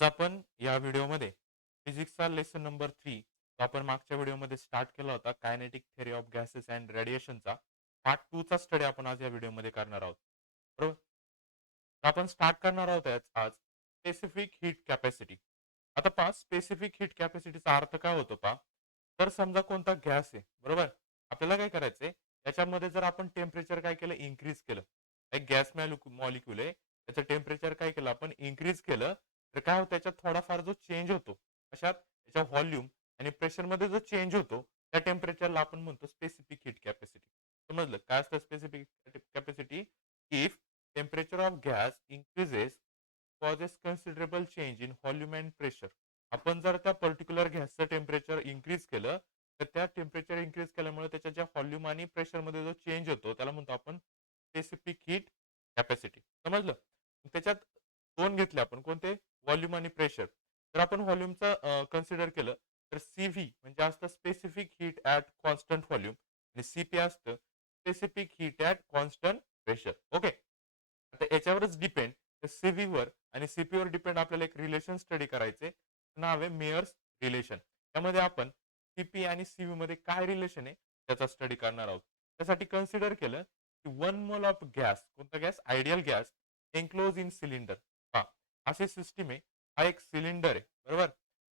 आज आपण या व्हिडिओमध्ये फिजिक्सचा लेसन नंबर 3 तो आपण मागच्या व्हिडिओमध्ये स्टार्ट केला होता kinetic theory of gases and रेडिएशनचा part 2 चा स्टडी आपण आज या व्हिडिओमध्ये करणार आहोत. बरोबर. तर आपण स्टार्ट करणार आहोत आज स्पेसिफिक हीट कॅपॅसिटी. आता पहा स्पेसिफिक हीट कॅपॅसिटीचा अर्थ काय होतो पहा. तर समजा कोणता गॅस आहे बरोबर. आपल्याला काय करायचंय त्याच्यामध्ये जर आपण टेम्परेचर काय केलं इन्क्रीज केलं. एक गॅस मॉलिक्यूल आहे त्याचं टेम्परेचर काय केलं आपण इन्क्रीज केलं तर काय होतं त्याच्यात थोडाफार जो चेंज होतो कशात त्याच्या व्हॉल्यूम आणि प्रेशरमध्ये जो चेंज होतो त्या टेम्परेचरला आपण म्हणतो स्पेसिफिक हीट कॅपॅसिटी. समजलं काय असतं specific capacity. If temperature of gas increases causes considerable change in volume and pressure. आपण जर त्या पर्टिक्युलर गॅसचं टेम्परेचर इन्क्रीज केलं तर त्या टेम्परेचर इन्क्रीज केल्यामुळे त्याच्या ज्या व्हॉल्यूम आणि प्रेशरमध्ये जो चेंज होतो त्याला म्हणतो आपण स्पेसिफिक हीट कॅपॅसिटी. समजलं. त्याच्यात दोन घेतले आपण कोणते व्हॉल्यूम आणि प्रेशर. तर आपण व्हॉल्यूमचं कन्सिडर केलं तर सीव्ही म्हणजे असतं specific heat at constant volume आणि सीपी असतं specific heat at constant pressure. Okay. आता याच्यावरच डिपेंड सीव्ही वर आणि सीपी वर डिपेंड आपल्याला एक रिलेशन स्टडी करायचे नाव आहे मेयर्स रिलेशन. त्यामध्ये आपण सीपी आणि सीव्ही मध्ये काय रिलेशन आहे त्याचा स्टडी करणार आहोत. त्यासाठी कन्सिडर केलं की 1 मोल ऑफ गॅस कोणता gas ideal gas enclose in cylinder. हा अशी सिस्टीम आहे. हा एक सिलेंडर आहे बरोबर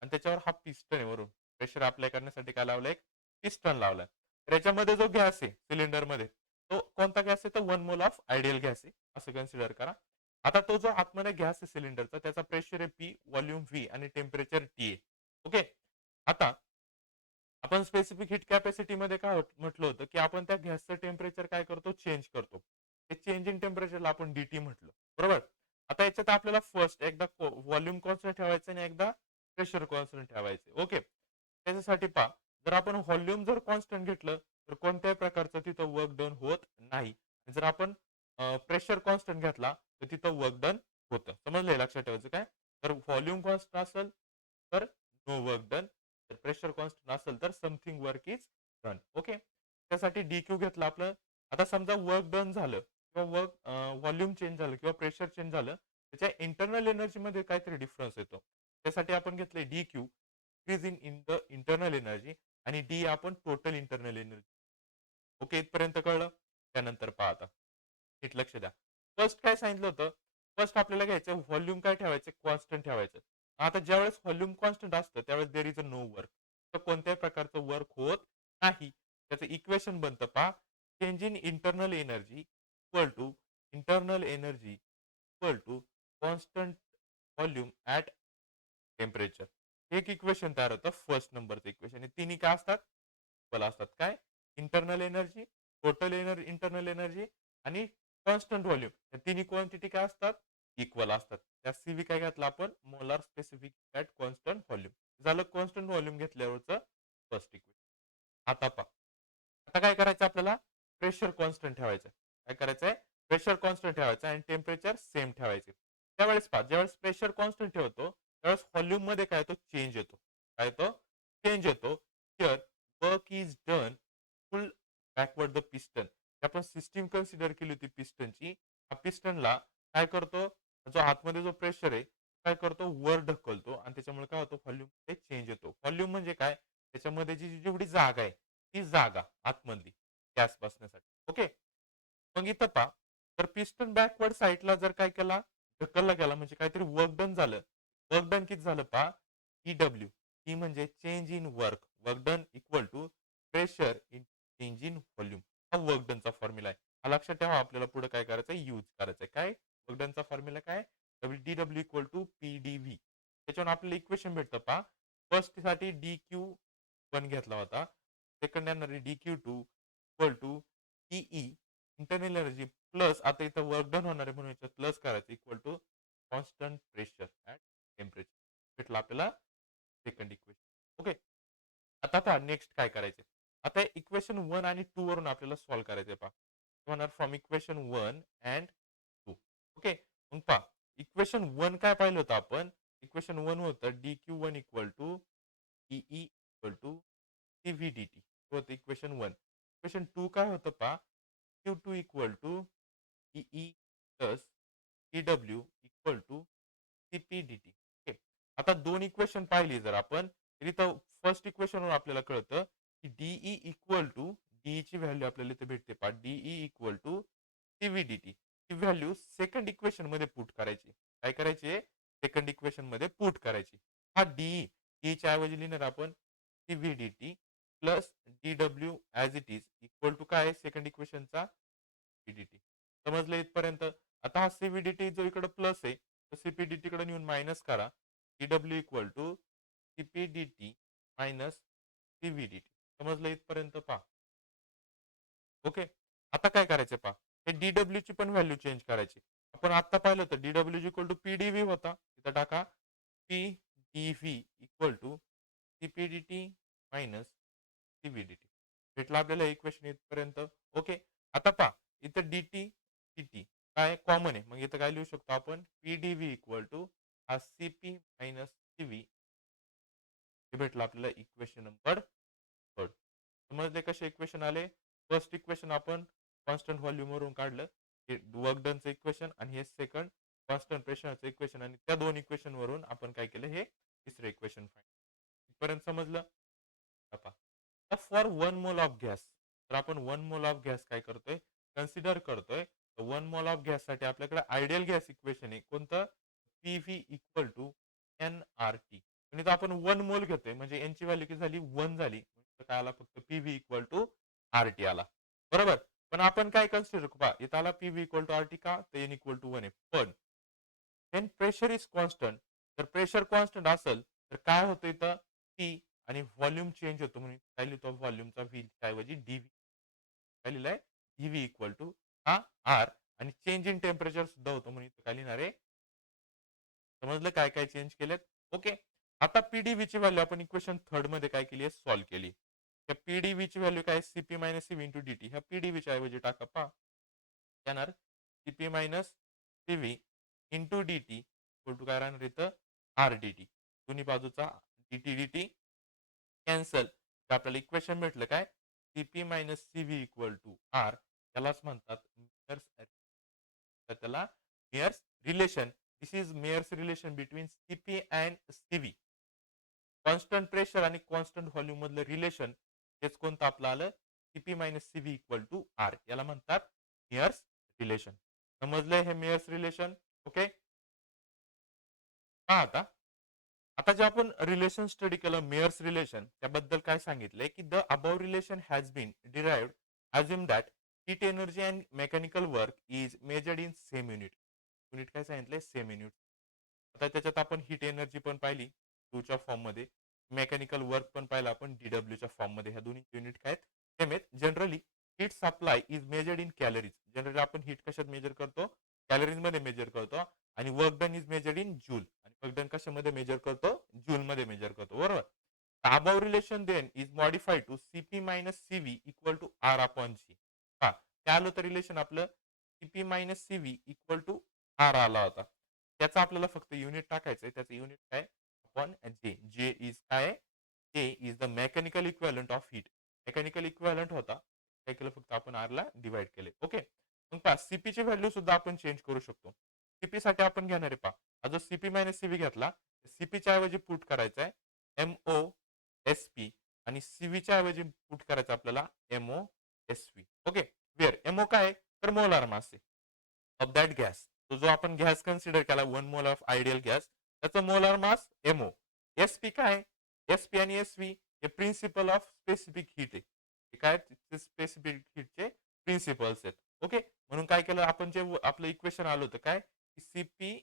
आणि त्याच्यावर हा पिस्टन आहे वरून प्रेशर अप्लाय करण्यासाठी काय लावलं एक पिस्टन लावलाय. तर याच्यामध्ये जो गॅस आहे सिलेंडर मध्ये तो कोणता गॅस आहे तर 1 मोल ऑफ आयडियल गॅस आहे असं कन्सिडर करा. आता तो जो आतमध्ये गॅस आहे सिलेंडरचा त्याचा प्रेशर आहे पी व्हॉल्यूम व्ही आणि टेम्परेचर टी आहे. ओके. आता आपण स्पेसिफिक हीट कॅपॅसिटी मध्ये काय म्हटलं होतं की आपण त्या गॅसचं टेम्परेचर काय करतो चेंज करतो. ते चेंज इन टेम्परेचरला आपण डीटी म्हटलं बरोबर. आता याच्यात आपल्याला फर्स्ट एकदा व्हॉल्यूम कॉन्स्टंट ठेवायचं आणि एकदा प्रेशर कॉन्स्टंट ठेवायचं. ओके. त्याच्यासाठी पहा जर आपण व्हॉल्यूम जर कॉन्स्टंट घेतलं तर कोणत्याही प्रकारचं तिथं वर्क डन होत नाही. जर आपण प्रेशर कॉन्स्टंट घेतला तर तिथं वर्क डन होतं. समजलं लक्षात ठेवायचं काय. तर व्हॉल्यूम कॉन्स्टंट असेल तर नो वर्क डन. तर प्रेशर कॉन्स्टंट असेल तर something work is done. Okay. त्यासाठी डी क्यू घेतलं आपलं. आता समजा वर्क डन झालं किंवा वर्क व्हॉल्यूम चेंज झालं किंवा प्रेशर चेंज झालं त्याच्या इंटरनल एनर्जी मध्ये काहीतरी डिफरन्स येतो. त्यासाठी आपण घेतले D Q increase in the internal energy आणि डी आपण टोटल इंटरनल एनर्जी. ओके इथपर्यंत कळलं. त्यानंतर पहा आता नीट लक्ष द्या. फर्स्ट काय सांगितलं होतं फर्स्ट आपल्याला घ्यायचं व्हॉल्यूम काय ठेवायचं कॉन्स्टंट ठेवायचं. आता ज्यावेळेस व्हॉल्यूम कॉन्स्टंट असतं त्यावेळेस there is a no work. तर कोणत्याही प्रकारचं वर्क होत नाही. त्याचं इक्वेशन बनतं पहा change in internal energy equal to internal energy equal to constant volume at temperature. एक इक्वेशन तयार होतं फर्स्ट नंबरचं इक्वेशन. हे तिन्ही काय असतात इक्वल असतात. काय internal energy total internal energy आणि कॉन्स्टंट व्हॉल्यूम या तिन्ही क्वांटिटी काय असतात इक्वल असतात. त्या सीव्ही काय घेतला आपण molar specific at constant volume. झालं कॉन्स्टंट व्हॉल्यूम घेतल्यावरचं फर्स्ट इक्वेशन. आता पहा आता काय करायचं आपल्याला प्रेशर कॉन्स्टंट ठेवायचं. काय करायचंय प्रेशर कॉन्स्टंट ठेवायचं आणि टेम्परेचर सेम ठेवायचे. त्यावेळेस पहा ज्यावेळेस प्रेशर कॉन्स्टंट ठेवतो त्यावेळेस व्हॉल्यूम मध्ये काय तो चेंज येतो. काय तो चेंज येतो. Here work is done full backward the piston. आपण सिस्टीम कन्सिडर केली होती पिस्टनची. हा पिस्टनला काय करतो जो आतमध्ये जो प्रेशर आहे काय करतो वर ढकलतो आणि त्याच्यामुळे काय होतं व्हॉल्यूम मध्ये चेंज येतो. व्हॉल्यूम म्हणजे काय त्याच्यामध्ये जी जेवढी जागा आहे ती जागा आतमधली गॅस बसण्यासाठी. ओके. मग इथं पहा तर पिस्टन बॅकवर्ड साईडला जर काय केला ढकलला गेला म्हणजे काहीतरी वर्क डन झालं. वर्क डन किती झालं पहा ईडब्ल्यू. ई म्हणजे change in work work done equal to pressure in change in volume. हा वर्क डनचा फॉर्म्युला आहे. हा लक्षात ठेवा आपल्याला पुढे काय करायचं यूज करायचं काय वर्क डनचा फॉर्म्युला काय D W equal to P D V. त्याच्यावर आपल्याला इक्वेशन भेटतं पहा फर्स्ट साठी डी क्यू वन घेतला होता. सेकंड येणार D Q two equal to EE internal energy plus आता इथं वर्क डन होणार आहे म्हणून प्लस करायचं equal to constant pressure at temperature. भेटलं आपल्याला सेकंड इक्वेशन. ओके. आता पहा नेक्स्ट काय करायचे. आता इक्वेशन 1 आणि 2 वरून आपल्याला सॉल्व्ह करायचे पहा. होणार फ्रॉम इक्वेशन 1 अँड 2. ओके. मग पहा इक्वेशन 1 काय पाहिलं होतं आपण इक्वेशन 1 होतं D Q one equal to EE equal to C V D T होतं इक्वेशन 1. इक्वेशन 2 काय होतं पहा Q two equal to EE plus EW equal to C P D T. Okay. आता दोन इक्वेशन पाहिली जर आपण, तर इथं फर्स्ट इक्वेशनवरून आपल्याला कळतं की डीई इक्वल टू डीईची व्हॅल्यू आपल्याला इथे भेटते पहा. डीई इक्वल टू सीव्हीडीटी ही व्हॅल्यू सेकंड इक्वेशन मध्ये पुट करायची. काय करायची? सेकंड इक्वेशन मध्ये पुट करायची. हा डीई च्या ऐवजी लिहिणार आपण C V D T plus D W as it is equal to काय सेकंड इक्वेशनचा सीपीडीटी. समजलं इथपर्यंत? आता हा सीव्हीडीटी जो इकडे प्लस आहे, तर सीपीडीटी कडे नेऊन मायनस करा. D W equal to C P D T minus C V D T. समजलं इथपर्यंत? पहा. ओके. आता काय करायचं पहा. हे डीडब्ल्यू ची पण व्हॅल्यू चेंज करायची. आपण आता पाहिलं तर डीडब्ल्यू इक्वल टू पीडीव्ही होता. इथं टाका PDV equal to C P D T minus सीव्हीडीटी. भेटला आपल्याला इक्वेशन इथपर्यंत. ओके. आता पहा इथं डीटी टीटी काय कॉमन आहे. मग इथं काय लिहू शकतो आपण पीडीव्ही इक्वल टू हा सीपी मायनस सीव्ही हे भेटलं आपल्याला इक्वेशन नंबर थर्ड. समजले कसे इक्वेशन आले? फर्स्ट इक्वेशन आपण कॉन्स्टंट व्हॉल्यूम वरून काढलं. हे वर्क डनचं इक्वेशन आणि हे सेकंड कॉन्स्टंट प्रेशरचं इक्वेशन आणि त्या दोन इक्वेशन वरून आपण काय केलं हे तिसरं इक्वेशन फाइंड. इथपर्यंत समजलं? फॉर 1 मोल ऑफ गॅस तर आपण 1 मोल ऑफ गॅस काय करतोय कन्सिडर करतोय. 1 मोल ऑफ गॅस साठी आपल्याकडे आयडियल गॅस इक्वेशन आहे कोणतं PV equal to N R T. पण आपण 1 मोल घेतोय म्हणजे यांची व्हॅल्यू किती झाली 1 झाली. काय आला फक्त PV equal to R T आला. बरोबर. पण आपण काय कन्सिडर पहा इथं आला PV equal to R T का तर एन इक्वल टू 1 आहे. पण देन प्रेशर इज कॉन्स्टंट. जर प्रेशर कॉन्स्टंट असेल तर काय होतं इथं टी आणि व्हॉल्यूम चेंज होतो म्हणून काय लिहितो व्हॉल्यूमचा व्ही ऐवजी डीव्ही. काय लिहिलंय डीव्ही इक्वल टू हा आर आणि चेंज इन टेम्परेचर सुद्धा होतो म्हणून काय लिहिणार आहे. समजलं काय काय चेंज केलेत? ओके. आता पीडीव्ही ची व्हॅल्यू आपण इक्वेशन थर्ड मध्ये काय केली आहे सॉल्व्ह केली. त्या पीडीव्ही ची व्हॅल्यू काय CP minus CV into DT. ह्या पीडीव्ही च्या ऐवजी टाका पहा येणार CP minus CV into DT equal to काय राहणार इथं आर डीटी. दोन्ही बाजूचा डीटी डीटी कॅन्सल. आपल्याला इक्वेशन भेटलं काय CP minus CV equal to R. त्यालाच म्हणतात मेयर्स. तर त्याला Mayer's relation. This is Mayer's relation between CP and CV. Constant pressure आणि कॉन्स्टंट व्हॉल्यूम मधलं रिलेशन हेच कोणतं आपलं आलं CP minus CV equal to R. याला म्हणतात मेयर्स रिलेशन. समजलंय हे मेयर्स रिलेशन? ओके. हा आता आता जे आपण रिलेशन स्टडी केलं मेयर्स रिलेशन त्याबद्दल काय सांगितलंय की the above relation has been derived assume that heat energy and mechanical work is measured in same unit. Unit काय सांगितलंय सेम युनिट. आता त्याच्यात आपण हीट एनर्जी पण पाहिली टूच्या फॉर्म मध्ये मेकॅनिकल वर्क पण पाहिलं आपण डीडब्ल्यूच्या फॉर्म मध्ये. ह्या दोन्ही युनिट काय सेम आहेत. Generally heat supply is measured in calories. Generally आपण हीट कशात मेजर करतो कॅलरीज मध्ये मेजर करतो आणि work done is measured in joule. आणि वर्क डन कशामध्ये मेजर करतो जूल मध्ये मेजर करतो. बरोबर. above relation then is modified to C P minus CV equal to R upon G. हा काय आलं होतं रिलेशन आपलं C P minus CV equal to R आला होता. त्याचा आपल्याला फक्त युनिट टाकायचंय. त्याचं युनिट काय अपॉन जे. जे इज काय जे is the mechanical equivalent of heat. Mechanical equivalent होता. काय केलं फक्त आपण आर ला डिवाइड केले. ओके. मग पहा सीपी ची व्हॅल्यू सुद्धा आपण चेंज करू शकतो. सीपी साठी आपण घेणार आहे पहा हा जो सीपी मायनस सीव्ही घेतला सीपीच्या ऐवजी पुट करायचा आहे एमओ एस पी आणि सीव्हीच्या ऐवजी पुट करायचं आपल्याला MO S V. Okay. Where MO काय तर मोलार मास आहे ऑफ दॅट गॅस. तो जो आपण गॅस कन्सिडर केला 1 मोल ऑफ आयडियल गॅस त्याचा मोलार मास एमओ. एसपी काय एसपी आणि एसव्ही हे प्रिन्सिपल ऑफ स्पेसिफिक हीट आहे. हे काय स्पेसिफिक हीटचे प्रिन्सिपल्स आहेत. ओके. म्हणून काय केलं आपण जे आपलं इक्वेशन आलं होतं काय CP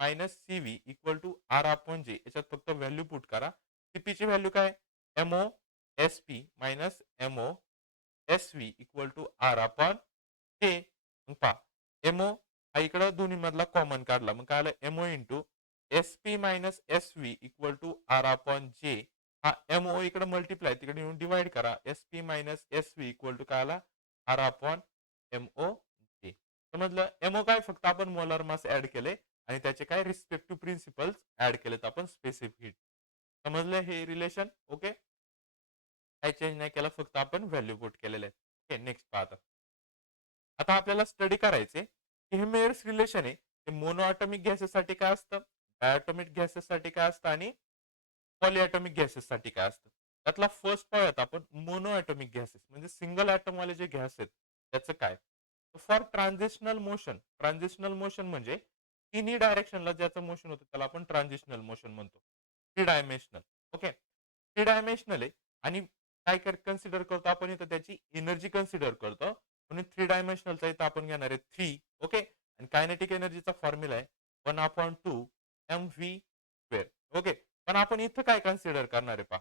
minus CV equal to R upon J. याच्यात फक्त व्हॅल्यू पुट करा. सीपी ची व्हॅल्यू काय MO S P minus MO S V equal to R upon J. मग पहा एमओ हा इकडं दोन्ही मधला कॉमन काढला मग काय आलं MO into S P minus S V equal to R upon J. हा एमओ इकडे मल्टिप्लाय तिकडे येऊन डिवाइड करा S P minus S V equal to काय आला आर अपॉन एमओ जे. समजलं. एमओ काय फक्त आपण मोलार मास ऍड केले आणि त्याचे काय रिस्पेक्टिव्ह प्रिन्सिपल्स ऍड केलेत आपण स्पेसिफिक हीट. समजलं हे रिलेशन? ओके. काही चेंज नाही केला फक्त आपण व्हॅल्यू पुट केलेले आहेत. ओके. नेक्स्ट पाहता आता आपल्याला स्टडी करायचे की हे मेयर्स रिलेशन आहे ते मोनोअटॉमिक गॅसेससाठी काय असतं डायटॉमिक गॅसेससाठी काय असतं आणि पॉलिॲटॉमिक गॅसेससाठी काय असतं. त्यातला फर्स्ट पाहूयात आपण मोनो ॲटॉमिक गॅसेस म्हणजे सिंगल ॲटमवाले जे गॅस आहेत त्याचं काय. फॉर ट्रान्झिशनल मोशन म्हणजे तिन्ही डायरेक्शनला ज्याचं मोशन होतं त्याला आपण ट्रान्झिशनल मोशन म्हणतो. Three dimensional. Okay. Three dimensional आहे आणि काय कन्सिडर करतो आपण इथं त्याची एनर्जी कन्सिडर करतो. म्हणून थ्री डायमेन्शनलचा इथं आपण घेणार आहे 3. ओके. आणि कायनेटिक एनर्जीचा फॉर्म्युला आहे 1/2 mv². ओके. पण आपण इथं काय कन्सिडर करणार आहे पहा.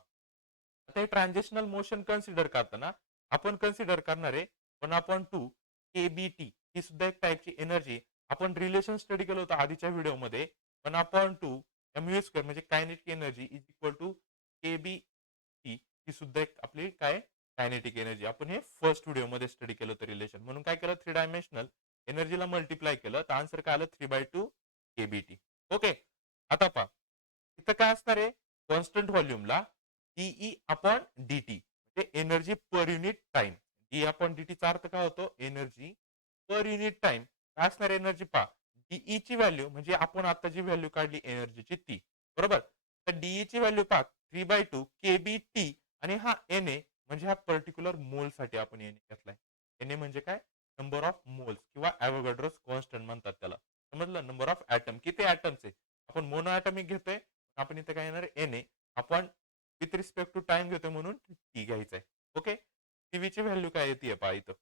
आता हे ट्रान्झिशनल मोशन कन्सिडर करताना आपण कन्सिडर करणार आहे 1/2 kBt. ही सुद्धा एक टाईपची एनर्जी. आपण रिलेशन स्टडी केलं होतं आधीच्या व्हिडिओमध्ये 1/2 mv² म्हणजे kinetic energy is equal to kBt. ही सुद्धा एक आपली काय कायनेटिक एनर्जी. आपण हे फर्स्ट व्हिडिओमध्ये स्टडी केलं होतं रिलेशन. म्हणून काय केलं थ्री डायमेन्शनल एनर्जीला मल्टिप्लाय केलं तर आन्सर काय आलं 3/2 kBt. ओके. आता पहा इथं काय असणार आहे कॉन्स्टंट व्हॉल्यूमला डीई अपॉन डीटी म्हणजे energy per unit time. D upon डीटीचा अर्थ काय होतो एनर्जी पर युनिट टाइम. काय असणार एनर्जी पहा डीई ची व्हॅल्यू म्हणजे आपण आता जी व्हॅल्यू काढली एनर्जीची ती बरोबर. तर डीई ची व्हॅल्यू पहा 3/2 केबीटी आणि हा एन ए म्हणजे हा पर्टिक्युलर मोल साठी आपण एन घेतलाय. एन ए म्हणजे काय नंबर ऑफ मोल्स किंवा ॲव्होगाड्रोस कॉन्स्टंट म्हणतात त्याला. समजलं नंबर ऑफ ॲटम किती ॲटम्स आहे. आपण मोनो ॲटॉमिक घेतोय आपण इथे काय येणार एन ए आपण विथ रिस्पेक्ट टू टाइम घेतोय म्हणून टी घ्यायचा आहे. ओके. टीव्हीची व्हॅल्यू काय येते पहा इथं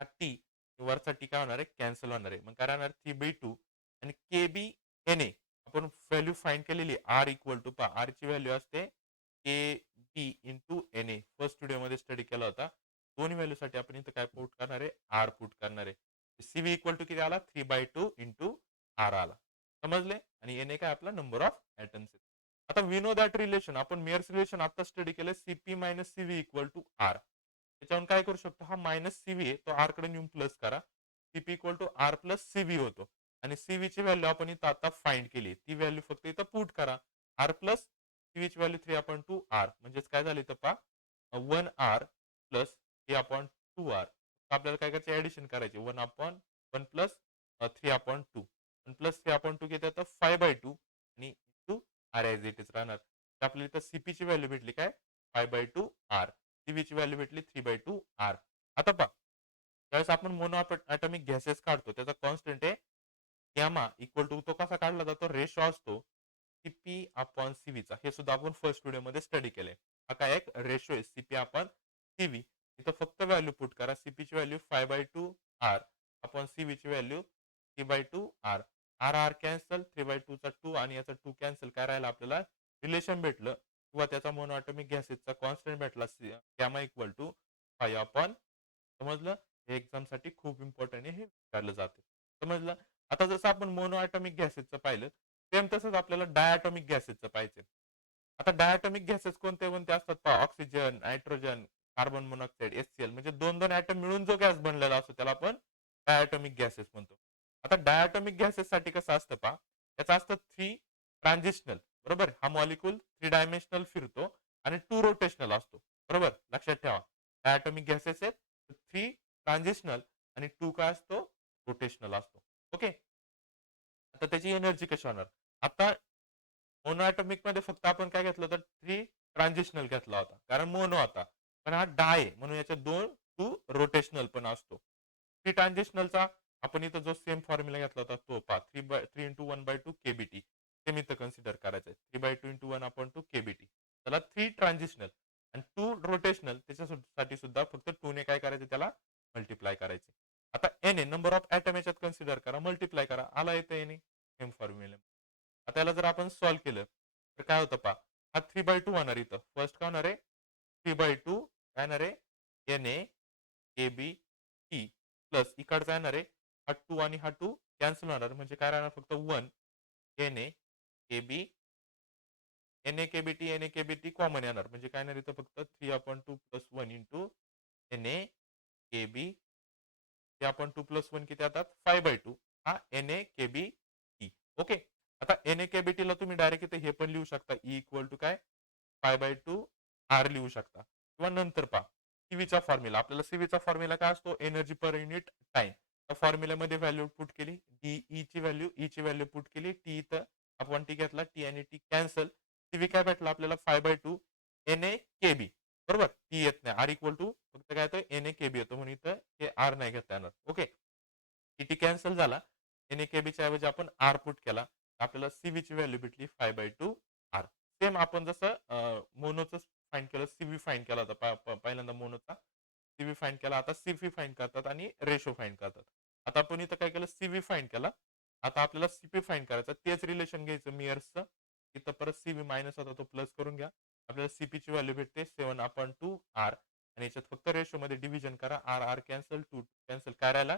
टी वरचा टी काय होणार आहे कॅन्सल होणार आहे. मग काय राहणार 3/2 आणि के बी एन ए आपण व्हॅल्यू फाईंड केलेली आर इक्वल टू पहा आर ची व्हॅल्यू असते के बी इंटू एन ए. फर्स्ट व्हिडिओमध्ये स्टडी केला होता. दोन्ही व्हॅल्यू साठी आपण इथं काय पुट करणार आहे आर पुट करणार आहे. सीव्ही इक्वल टू किती आला 3/2 इंटू आर आला. समजले. आणि एन ए काय आपला नंबर ऑफ ऍटम्स. आता वी नो दॅट रिलेशन आपण मेयर्स रिलेशन आता स्टडी केलं CP minus CV equal to R. त्याच्यावरून काय करू शकतो हा मायनस सीव्ही आहे तो आर कडे नेऊन प्लस करा. CP equal to R plus CV होतो. आणि सीव्ही ची व्हॅल्यू आपण इथं आता फाइंड केली ती व्हॅल्यू फक्त इथं पुट करा. आर प्लस सीव्ही ची व्हॅल्यू 3/2 आर म्हणजेच काय झालं इथं पहा 1 आर प्लस 3/2 आर. आपल्याला काय करायचं ऍडिशन करायची 1/1 प्लस 3/2 प्लस 3/2 घेतलं तर 5/2 आणि two R as it is राहणार. तर आपल्याला इथं सीपी ची व्हॅल्यू भेटली काय 5/2 आर. सीव्ही ची व्हॅल्यू भेटली 3/2 आर. आता पहा त्यावेळेस आपण मोनो ॲटॉमिक गॅसेस काढतो त्याचा कॉन्स्टंट आहे गॅमा इक्वल टू तो कसा काढला जातो रेशो असतो सीपी अपॉन सीव्हीचा. हे सुद्धा आपण फर्स्ट व्हिडिओमध्ये स्टडी केलंय. हा काय एक रेशो आहे सीपी अपॉन सीव्ही. इथं फक्त व्हॅल्यू पुट करा सीपी ची व्हॅल्यू 5/2 आर अपॉन सीव्ही ची value 3/2 R. R R cancel 3/2 चा 2 आणि याचा 2 कॅन्सल काय राहिला आपल्याला रिलेशन भेटलं किंवा त्याचा मोनो ॲटॉमिक गॅसेसचा कॉन्स्टंट भेटला गॅमा इक्वल टू 5 अपॉन. समजलं. हे एक्झाम साठी खूप इम्पॉर्टंट आहे हे विचारलं जाते. समजलं. आता जसं आपण मोनो ॲटॉमिक गॅसेसचं पाहिलं सेम तसंच आपल्याला डायॲटॉमिक गॅसेसचं पाहिजे. आता डायॲटॉमिक गॅसेस कोणते कोणते असतात पहा oxygen nitrogen carbon monoxide HCL म्हणजे दोन दोन ॲटम मिळून जो गॅस बनलेला असतो त्याला आपण डायॲटॉमिक गॅसेस म्हणतो. आता डायॲटॉमिक गॅसेस साठी कसं असतं पहा त्याचं असतं 3 ट्रान्झिशनल बरोबर. हा मॉलिक्यूल 3 डायमेन्शनल फिरतो आणि 2 रोटेशनल असतो बरोबर. लक्षात ठेवा डायॲटॉमिक गॅसेस आहेत 3 ट्रान्झिशनल आणि 2 काय असतो रोटेशनल असतो. ओके. आता त्याची एनर्जी कशी होणार आता मोनो ॲटॉमिक मध्ये फक्त आपण काय घेतलं तर 3 ट्रान्झिशनल घेतला होता कारण मोनो होता. पण हा डाय म्हणून याच्यात 2 रोटेशनल पण असतो. 3 ट्रान्झिशनलचा आपण इथं जो सेम फॉर्म्युला घेतला होता तो पहा 3 इंटू 1/2 केबीटी. सेम इथं कन्सिडर करायचं आहे 3/2 इंटू 1/2 केबीटी. त्याला 3 ट्रान्झिशनल आणि 2 रोटेशनल त्याच्यासाठी सुद्धा फक्त 2 ने काय करायचं त्याला मल्टिप्लाय करायचे. आता N A number of atom याच्यात कन्सिडर करा मल्टिप्लाय करा आला येतं एन ए सेम फॉर्म्युला. आता याला जर आपण सॉल्व्ह केलं तर काय होतं पहा हा 3/2 होणार इथं फर्स्ट काय होणार आहे 3/2 काय येणार आहे N A A B T plus इकडचा येणार आहे हा 2 आणि हा 2 कॅन्सल होणार म्हणजे काय राहणार फक्त 1 N A K B N A K B T N A K B T common येणार म्हणजे काय येणार इथं फक्त 3/2 plus 1 into N A K B 3/2 plus 1 किती येतात 5/2 हा N A K B T. Okay. आता N A K B T ला तुम्ही डायरेक्ट इथे हे पण लिहू शकता ई इक्वल टू काय 5/2 आर लिहू शकता किंवा नंतर पहा सीव्हीचा फॉर्म्युला आपल्याला सीव्हीचा फॉर्म्युला काय असतो एनर्जी पर युनिट टाइम. त्या फॉर्म्युल्यामध्ये व्हॅल्यू पुट केली डी ई ची व्हॅल्यू पुट केली टी इथं आपण टी घेतला, टी आणि टी कॅन्सल. सीव्ही काय भेटला आपल्याला 5/2 NaKb. बरोबर, टी येत नाही. आर इक्वल टू फक्त काय येतं NaKb येतो, म्हणून इथं हे आर नाही घेता येणार. ओके, टी कॅन्सल झाला. NaKbच्या ऐवजी आपण आर पुट केला. आपल्याला सीव्हीची व्हॅल्यू भेटली 5/2 आर. सेम आपण जसं मोनोचं फाइंड केलं, सीव्ही फाइंड केला होता पहिल्यांदा मोनोचा सीव्ही फाइंड केला. आता सीव्ही फाइंड करतात आणि रेशो फाइंड करतात. आता आपण इथं काय केलं, सीव्ही फाइंड केला. आता आपल्याला सीपी फाइंड करायचं. तेच रिलेशन घ्यायचं मियर्सचं. इथं परत सीव्ही मायनस होता तो प्लस करून घ्या. आपल्याला सीपीची व्हॅल्यू भेटते 7/2 आर आणि याच्यात फक्त रेशोमध्ये डिव्हिजन करा. आर आर कॅन्सल, 2 कॅन्सल काय राहिला,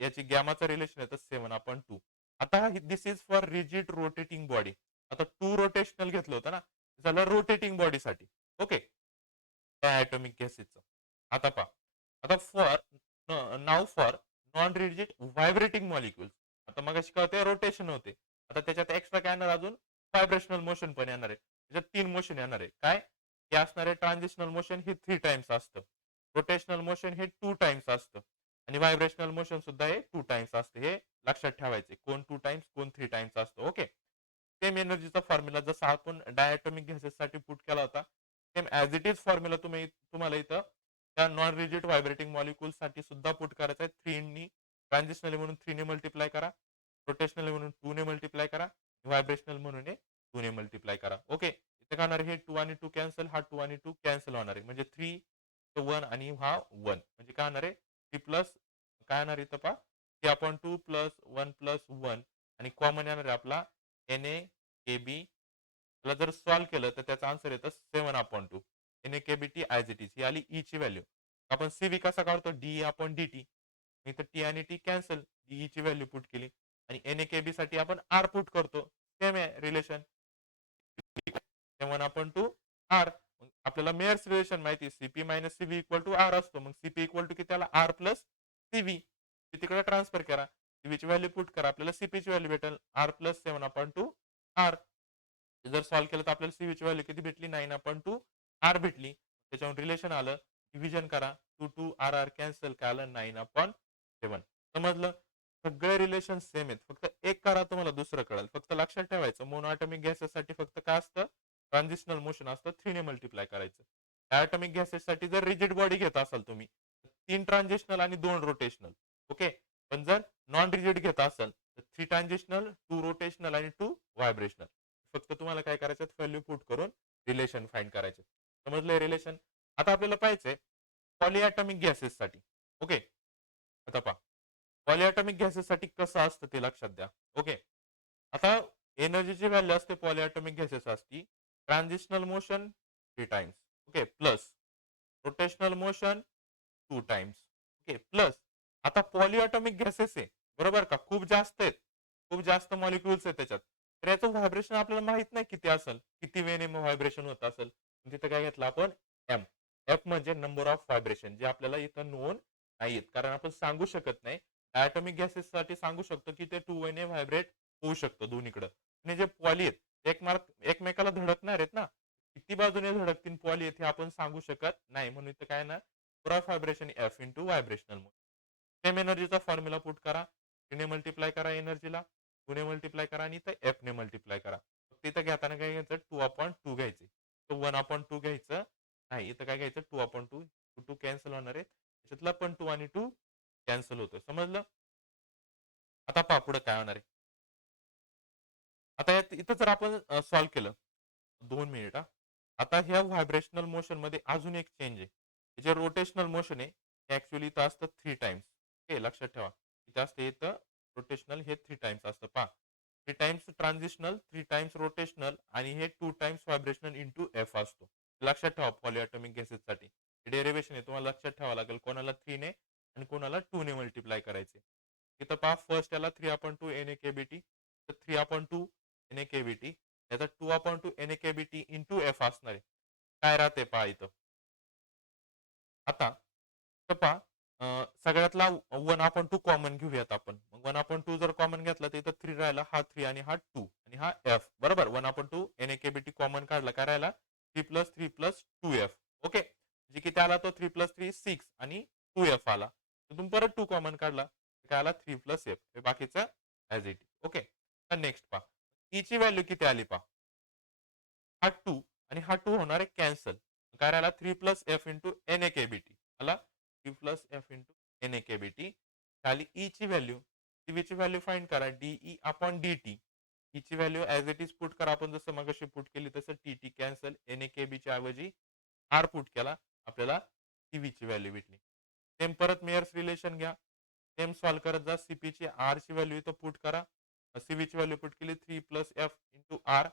याची गॅमाचं रिलेशन येतं 7/2. आता this is for rigid rotating body. आता 2 रोटेशनल घेतलं होतं ना, झालं रोटेटिंग बॉडीसाठी. ओके, डायटॉमिक गॅसेसचं. आता पहा, आता नाव for non rigid vibrating molecules. आता मग कळते रोटेशन होते. आता त्याच्यात एक्स्ट्रा काय येणार अजून, व्हायब्रेशनल मोशन पण येणार आहे. त्याच्यात 3 मोशन येणार आहे. काय हे असणार आहे, ट्रान्झिशनल मोशन हे 3 टाइम्स असतं, रोटेशनल मोशन हे 2 टाइम्स असतं आणि व्हायब्रेशनल मोशन सुद्धा हे 2 टाइम्स असतं. हे लक्षात ठेवायचे, कोण 2 टाइम्स कोण 3 टाइम्स असतं. ओके, सेम एनर्जीचा फॉर्म्युला जसा आपण डायटॉमिक गॅसेससाठी पुट केला होता, same as it is formula तुम्हाला इथं त्या नॉन रिजिड व्हायब्रेटिंग मॉलिक्युल साठी सुद्धा पुट करायचा आहे. 3 नी ट्रान्झिशनल म्हणून 3 ने मल्टिप्लाय करा, रोटेशनल म्हणून 2 ने मल्टिप्लाय करा, व्हायब्रेशनल म्हणून 2 ने मल्टिप्लाय करा. ओके, इथे काय होणार, हे 2 आणि 2 कॅन्सल, हा 2 आणि 2 कॅन्सल होणार आहे. म्हणजे 3 1 आणि हा 1, म्हणजे काय होणार आहे 3 प्लस काय होणार इथं पहा, 3/2 प्लस 1 प्लस 1 आणि कॉमन येणार आहे आपला NaKb. त्याला जर सॉल्व्ह केलं तर त्याचा आन्सर येतं 7/2. NaKBT as it is. ही आली ई ची व्हॅल्यू. आपण सीव्ही कसा काढतो, dE/dt. इथं टी आणि टी कॅन्सल, ई ची व्हॅल्यू पुट केली आणि NaKB साठी आपण आर पुट करतो. सेम आहे रिलेशन, 7/2 आर. आपल्याला मेयर्स रिलेशन माहिती, CP minus CV equal to R असतो. मग सीपी इक्वल टू किती आला, आर प्लस सीव्ही. तिकडे ट्रान्सफर करा, सीव्हीची व्हॅल्यू पुट करा, आपल्याला सीपीची व्हॅल्यू भेटेल आर प्लस 7/2 आर. जर सॉल्व्ह केलं तर आपल्याला सीव्हीची व्हॅल्यू किती भेटली, 9/2 आर भेटली. त्याच्यावर रिलेशन आलं, डिव्हिजन करा, 2 2 आर आर कॅन्सल, काय आलं 9/7. समजलं, सगळे रिलेशन सेम आहेत. फक्त एक करा, तुम्हाला दुसरं कळेल. फक्त लक्षात ठेवायचं, मोनोॲटॉमिक गॅसेससाठी फक्त काय असतं, ट्रान्झिशनल मोशन असतं, 3 ने मल्टिप्लाय करायचं. डायटॉमिक गॅसेससाठी जर रिजिड बॉडी घेत असाल तुम्ही, 3 ट्रान्झिशनल आणि 2 रोटेशनल. ओके, पण जर नॉन रिजिड घेत असाल तर 3 ट्रान्झिशनल, 2 रोटेशनल आणि 2 व्हायब्रेशनल. फक्त तुम्हाला काय करायचं, व्हॅल्यू पुट करून रिलेशन फाइंड करायचे. समजलंय रिलेशन. आता आपल्याला पाहिजे पॉलीॲटॉमिक गॅसेससाठी. ओके, आता पहा, पॉलीॲटॉमिक गॅसेससाठी कसं असतं ते लक्षात द्या. ओके, आता एनर्जीची व्हॅल्यू असते पॉलीॲटॉमिक गॅसेस असती, transitional motion 3 times. Okay, plus rotational motion 2 times. Okay, plus आता पॉलीॲटॉमिक गॅसेस आहे, बरोबर का, खूप जास्त आहेत, खूप जास्त मॉलिक्युल्स आहेत त्याच्यात. तर याचं व्हायब्रेशन आपल्याला माहित नाही किती असेल, किती वेने व्हायब्रेशन होत असेल. तिथं काय घेतलं आपण, एम. एफ म्हणजे नंबर ऑफ व्हायब्रेशन, जे आपल्याला इथं नोन नाहीयेत, कारण आपण सांगू शकत नाही. ॲटॉमिक गॅसेस साठी सांगू शकतो की ते 2 वेने व्हायब्रेट होऊ शकतं दोन्हीकडे. आणि जे पॉली आहेत एकमेकाला धडकणार आहेत ना, किती बाजूने धडकतील पॉली आहेत हे आपण सांगू शकत नाही. म्हणून इथं काय ना, cross vibration F into vibrational. Same एनर्जीचा फॉर्म्युला पुट करा, 3 ने मल्टिप्लाय करा एनर्जीला, 2 ने मल्टिप्लाय करा आणि इथं एफ ने मल्टिप्लाय करा. तिथं घेताना काय घ्यायचं, 2/2 घ्यायचे. तो 1/2 घ्यायचं नाही, इथं काय घ्यायचं 2/2. 2 कॅन्सल होणार आहे, त्याच्यातला पण 2 आणि 2 कॅन्सल होतोय. समजलं. आता पहा पुढे काय होणार आहे. आता इथं जर आपण सॉल्व्ह केलं, 2 मिनिट हा. आता ह्या व्हायब्रेशनल मोशन मध्ये अजून एक चेंज आहे. जे रोटेशनल मोशन आहे हे ऍक्च्युअली इथं असतं 3 टाइम्स. ओके, लक्षात ठेवा. इथं असते, इथं रोटेशनल हे 3 टाइम्स असतं. पहा, 3 टाइम्स ट्रान्झिशनल, 3 टाइम्स रोटेशनल आणि हे 2 टाइम्स व्हायब्रेशनल इंटू एफ असतो. लक्षात ठेवा, पॉलीॲटॉमिक गॅसेससाठी डेरिव्हेशन आहे, तुम्हाला लक्षात ठेवावं लागेल. कोणाला 3 ने आणि कोणाला 2 ने मल्टिप्लाय करायचे. इथं पहा, फर्स्ट याला 3/2 NaKBT, तर 3/2 NaKBT, याचा 2/2 NaKBT इंटू एफ असणार आहे. काय राहते पहा इथं. आता तर पहा, सगळ्यातला 1/2 कॉमन घेऊयात आपण. मग 1/2 जर कॉमन घेतला तर इथं 3 राहिला, हा 3 आणि हा 2 आणि हा एफ. बरोबर, 1/2 NaKBT कॉमन काढला, काय राहिला 3+3+2f. ओके, जे किती आला तो 3+3 6 आणि 2f आला. तिथून परत 2 कॉमन काढला, काय आला 3+f. हे बाकीचं ॲज इट. ओके, तर नेक्स्ट पहा, E ची व्हॅल्यू किती आली पहा. हा 2 आणि हा 2 होणार आहे कॅन्सल. काय राहिला 3 plus F into N A KBT. आला 3 plus F into N A KBT. खाली ई ची व्हॅल्यू, ची व्हॅल्यू फाइंड करा डीई अपॉन डी ची value as it is put करा. आपण जसं मगाशी पुट केली तसं टी कॅन्सल एन ए केबीच्या ऐवजी आर पुट केला. आपल्याला ची व्हॅल्यू भेटली. सेम परत मेयर्स रिलेशन घ्या. सेम सॉल्व करत जा. ची आर ची व्हॅल्यू इथं पुट करा. ची व्हॅल्यू पुट केली 3 प्लस एफ इंटू आर.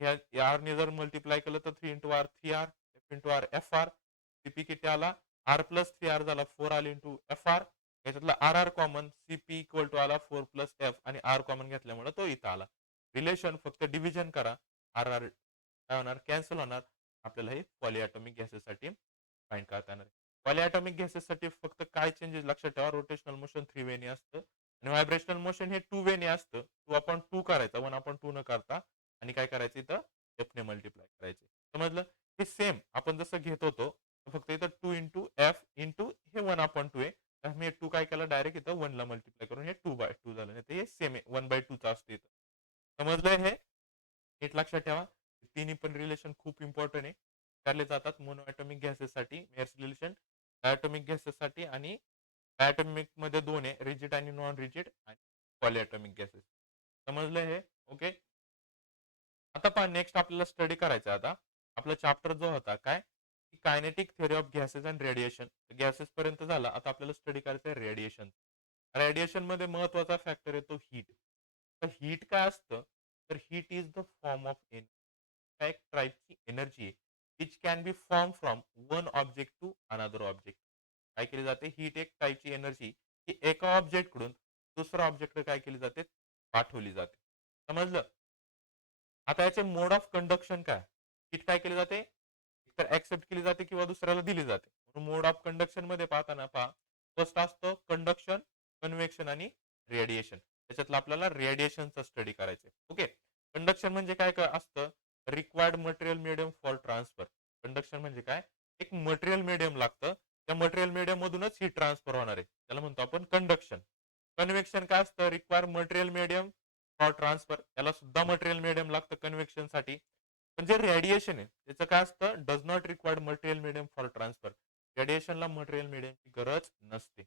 ह्या आर ने जर मल्टिप्लाय केलं तर 3 into R 3 R, F into R F R. CP किती आला आर प्लस 3 आर झाला 4 आर इंटू एफ आर. याच्यातला R R common CP equal to आला 4 प्लस एफ आणि आर कॉमन घेतल्यामुळे तो इथं आला. रिलेशन फक्त डिव्हिजन करा. आर आर काय होणार कॅन्सल होणार. आपल्याला हे पॉलिॲटॉमिक गॅसेससाठी फाइंड करता येणार. पॉलिॲटॉमिक गॅसेससाठी फक्त काय चेंजेस लक्षात ठेवा. रोटेशनल मोशन 3 वेनी असतं आणि व्हायब्रेशनल मोशन हे 2 वेनी असतं. 2 अपॉन 2 करायचं 1 अपॉन 2 न करता आणि काय करायचं इथं एफ ने मल्टिप्लाय करायचे. समजलं. हे सेम आपण जसं घेत होतो फक्त इथं 2 इंटू एफ इंटू हे 1 अपॉन 2 आहे. तर मी 2 काय केलं डायरेक्ट इथं 1 ला मल्टिप्लाय करून हे 2/2 झालं. नाही हे सेम आहे 1/2 चं असतं इथं. समजलंय हे नीट लक्षात ठेवा. तिन्ही पण रिलेशन खूप इम्पॉर्टंट आहे. विचारले जातात मोनो ॲटॉमिक गॅसेससाठी मेयर्स रिलेशन, डायटॉमिक गॅसेससाठी आणि डायटॉमिक मध्ये 2 आहे रिजिड आणि नॉन रिजिड आणि पॉलिॲटॉमिक गॅसेस. समजलं हे ओके. आता पहा नेक्स्ट आपल्याला स्टडी करायचा आता आपला चॅप्टर जो होता काय kinetic theory of gases and radiation. Gases पर्यंत झाला. आता आपल्याला स्टडी करायचं आहे रेडिएशन. रेडिएशन मध्ये महत्वाचा फॅक्टर येतो हीट. तर हीट काय असतं तर heat is the form of energy. एक टाईपची एनर्जी आहे which can be form from one object to another object. काय केली जाते हीट एक टाईपची एनर्जी की एका ऑब्जेक्ट कडून दुसऱ्या ऑब्जेक्ट काय केली जाते पाठवली जाते. समजलं. आता याचे मोड ऑफ कंडक्शन काय हीट काय केली जाते तर ऍक्सेप्ट केली जाते किंवा दुसऱ्याला दिली जाते. मोड ऑफ कंडक्शन मध्ये पाहताना पहा फर्स्ट असतं कंडक्शन, कन्व्हेक्शन आणि रेडिएशन. त्याच्यातलं आपल्याला रेडिएशनचा स्टडी करायचं. ओके. कंडक्शन म्हणजे काय असतं required material medium for transfer. Conduction म्हणजे काय एक मटेरियल मीडियम लागतं. त्या मटेरियल मीडियम मधूनच ही ट्रान्सफर होणार आहे. त्याला म्हणतो आपण कंडक्शन. कन्व्हेक्शन काय असतं required material medium for transfer. त्याला सुद्धा मटेरियल मीडियम लागतं कन्व्हेक्शन साठी. म्हणजे रेडिएशन आहे त्याचं काय असतं does not required material medium for transfer. रेडिएशनला मटेरियल मीडियमची गरज नसते.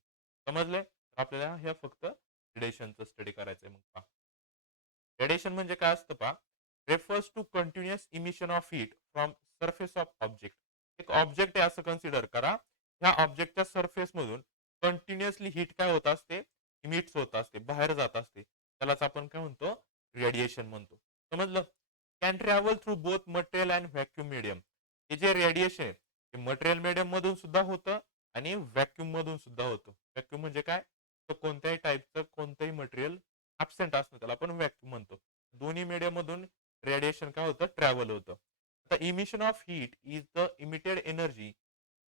समजले. आपल्याला हे फक्त रेडिएशनचं स्टडी करायचंय. मग पहा रेडिएशन म्हणजे काय असतं पहा refers to continuous emission of heat from surface of object. एक ऑब्जेक्ट आहे असं कन्सिडर करा. ह्या ऑब्जेक्टच्या सरफेस मधून कंटिन्युअसली हीट काय होत असते इमिट्स होत असते बाहेर जात असते. त्यालाच आपण काय म्हणतो रेडिएशन म्हणतो. समजलं. Can travel through both material and vacuum medium. हे जे रेडिएशन आहे ते मटेरियल मीडियम मधून सुद्धा होतं आणि व्हॅक्युम मधून सुद्धा होतं. व्हॅक्युम म्हणजे काय तर कोणत्याही टाईपचं कोणतंही मटेरियल ऍबसेंट असतं त्याला आपण व्हॅक्युम म्हणतो. दोन्ही मीडियम मधून रेडिएशन काय होतं ट्रॅव्हल होतं. आता emission of heat is the emitted energy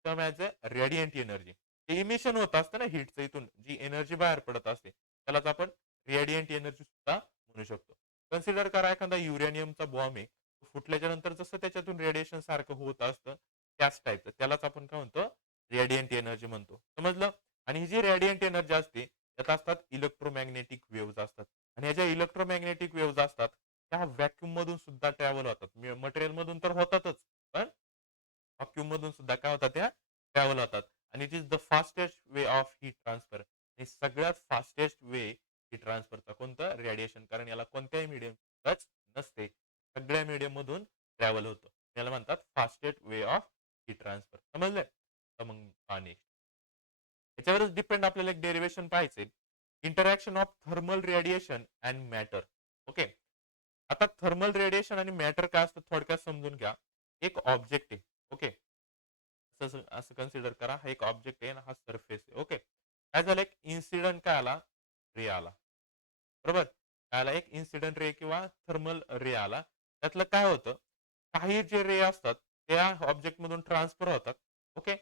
term as a radiant energy. ते इमिशन होत असतं ना हीटचं इथून जी एनर्जी बाहेर पडत असते त्यालाच आपण रेडियंट एनर्जी सुद्धा म्हणू शकतो. कन्सिडर करा एखादा युरेनियमचा बॉम्ब आहे फुटल्याच्या नंतर जसं त्याच्यातून रेडिएशन सारखं होत असतं त्याच टाईपचं त्यालाच आपण काय म्हणतो रेडियंट एनर्जी म्हणतो. समजलं. आणि ही जी रेडियंट एनर्जी असते त्यात असतात इलेक्ट्रोमॅग्नेटिक वेव्हज असतात आणि ह्या ज्या इलेक्ट्रोमॅग्नेटिक वेव्हज असतात त्या व्हॅक्युम मधून सुद्धा ट्रॅव्हल होतात. मटेरियल मधून तर होतातच पण व्हॅक्युम मधून सुद्धा काय होतात त्या ट्रॅव्हल होतात. आणि it is the fastest way of heat transfer. हे सगळ्यात फास्टेस्ट वे हीट ट्रान्सफरचा कोणतं रेडिएशन. कारण याला कोणत्याही मीडियम टच नसते. सगळ्या मीडियम मधून ट्रॅव्हल होतं. याला म्हणतात fastest way of heat transfer. समजलंय. तर मग पाणी याच्यावरच डिपेंड आपल्याला एक डेरिवेशन पाहायचे. Interaction of thermal radiation and matter. Okay. आता थर्मल रेडिएशन आणि मॅटर काय असतं थोडक्यात समजून घ्या. एक ऑब्जेक्ट आहे. ओके. असं असं कन्सिडर करा हा एक ऑब्जेक्ट आहे आणि हा सरफेस आहे. ओके. काय झालं एक इन्सिडेंट काय आला रे आला. बरोबर. काय आला एक इन्सिडेंट रे किंवा थर्मल रे आला. त्यातलं काय होतं काही जे रे असतात त्या ऑब्जेक्ट मधून ट्रान्सफर होतात. ओके.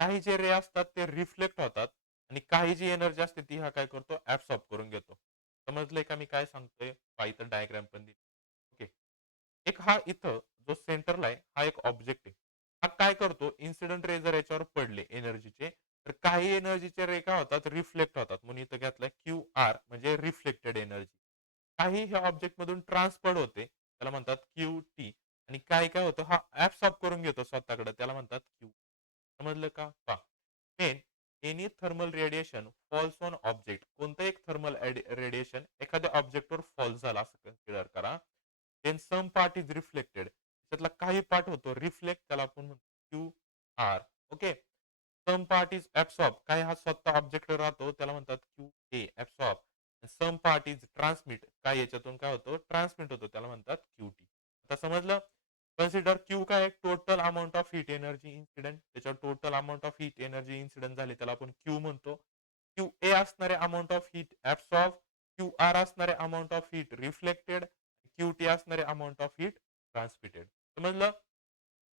काही जे रे असतात ते रिफ्लेक्ट होतात आणि काही जी एनर्जी असते ती हा काय करतो ऍब्सॉर्ब करून घेतो. समजलंय का मी काय सांगतोय पहा इथं डायग्राम पण दिली. ओके. एक हा इथं जो सेंटरला आहे हा एक ऑब्जेक्ट आहे. हा काय करतो इन्सिडेंट रे जर याच्यावर पडले एनर्जीचे तर काही एनर्जीचे रे काय होतात रिफ्लेक्ट होतात म्हणून इथं घेतलाय क्यू आर म्हणजे रिफ्लेक्टेड एनर्जी. काही ह्या ऑब्जेक्ट मधून ट्रान्सफर्ड होते, त्याला म्हणतात क्यू टी. आणि काय काय होतं, हा ऍब्सॉर्ब करून घेतो स्वतःकडे, त्याला म्हणतात क्यू. समजलं का? पहा, main any thermal radiation falls on object. कोणतं एक थर्मल रेडिएशन एखाद्या ऑब्जेक्टवर फॉल्स झाला असं कन्सिडर करा. Then some part is reflected. त्यातला काही पार्ट होतो रिफ्लेक्ट, त्याला आपण म्हणतो Q R. Okay. Some part is absorb. काय हा स्वतः ऑब्जेक्टवर राहतो, त्याला म्हणतात Q A absorb. Some part is transmit. काय याच्यातून काय होतो, ट्रान्समिट होतो, त्याला म्हणतात क्यू टी. आता समजलं? कन्सिडर क्यू काय, total amount of heat energy incident. त्याच्यावर total amount of heat energy incident झाली, त्याला आपण क्यू म्हणतो. क्यू ए असणारे amount of heat absorb, Q R असणारे amount of heat reflected, Q T असणारे अमाऊंट ऑफ हीट ट्रान्समिटेड. समजलं?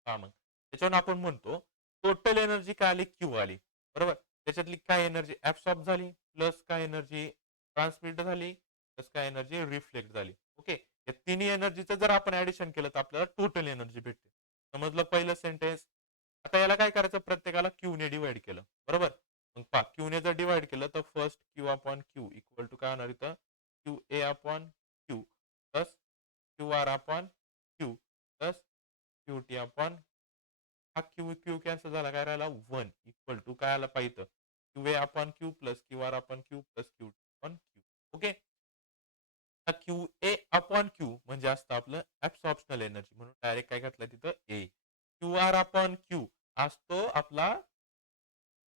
हा, मग त्याच्यावर आपण म्हणतो टोटल एनर्जी काय आली, क्यू आली. बरोबर. त्याच्यातली काय एनर्जी ऍब्सॉर्ब झाली, प्लस काय एनर्जी ट्रान्समिट झाली, प्लस काय एनर्जी रिफ्लेक्ट झाली. ओके. या तिन्ही एनर्जीचं जर आपण ऍडिशन केलं तर आपल्याला टोटल एनर्जी भेटते. समजलं पहिलं सेंटेन्स? आता याला काय करायचं, प्रत्येकाला क्यू ने डिवाइड केलं. बरोबर. मग पहा, क्यू ने जर डिवाइड केलं तर first Q upon Q equal to काय होणार इथं, Q A upon Q plus Q R upon Q plus Q T upon, हा क्यू क्यू कॅन्सल झाला, काय राहिला 1 इक्वल टू काय आला पाहिजे, Q A upon Q plus Q R upon Q plus Q upon Q. Okay. Q A upon Q म्हणजे असतं आपलं ऍब्सॉर्प्शनल एनर्जी, म्हणून डायरेक्ट काय घातलं तिथं ए. क्यू आर अपॉन क्यू असतो आपला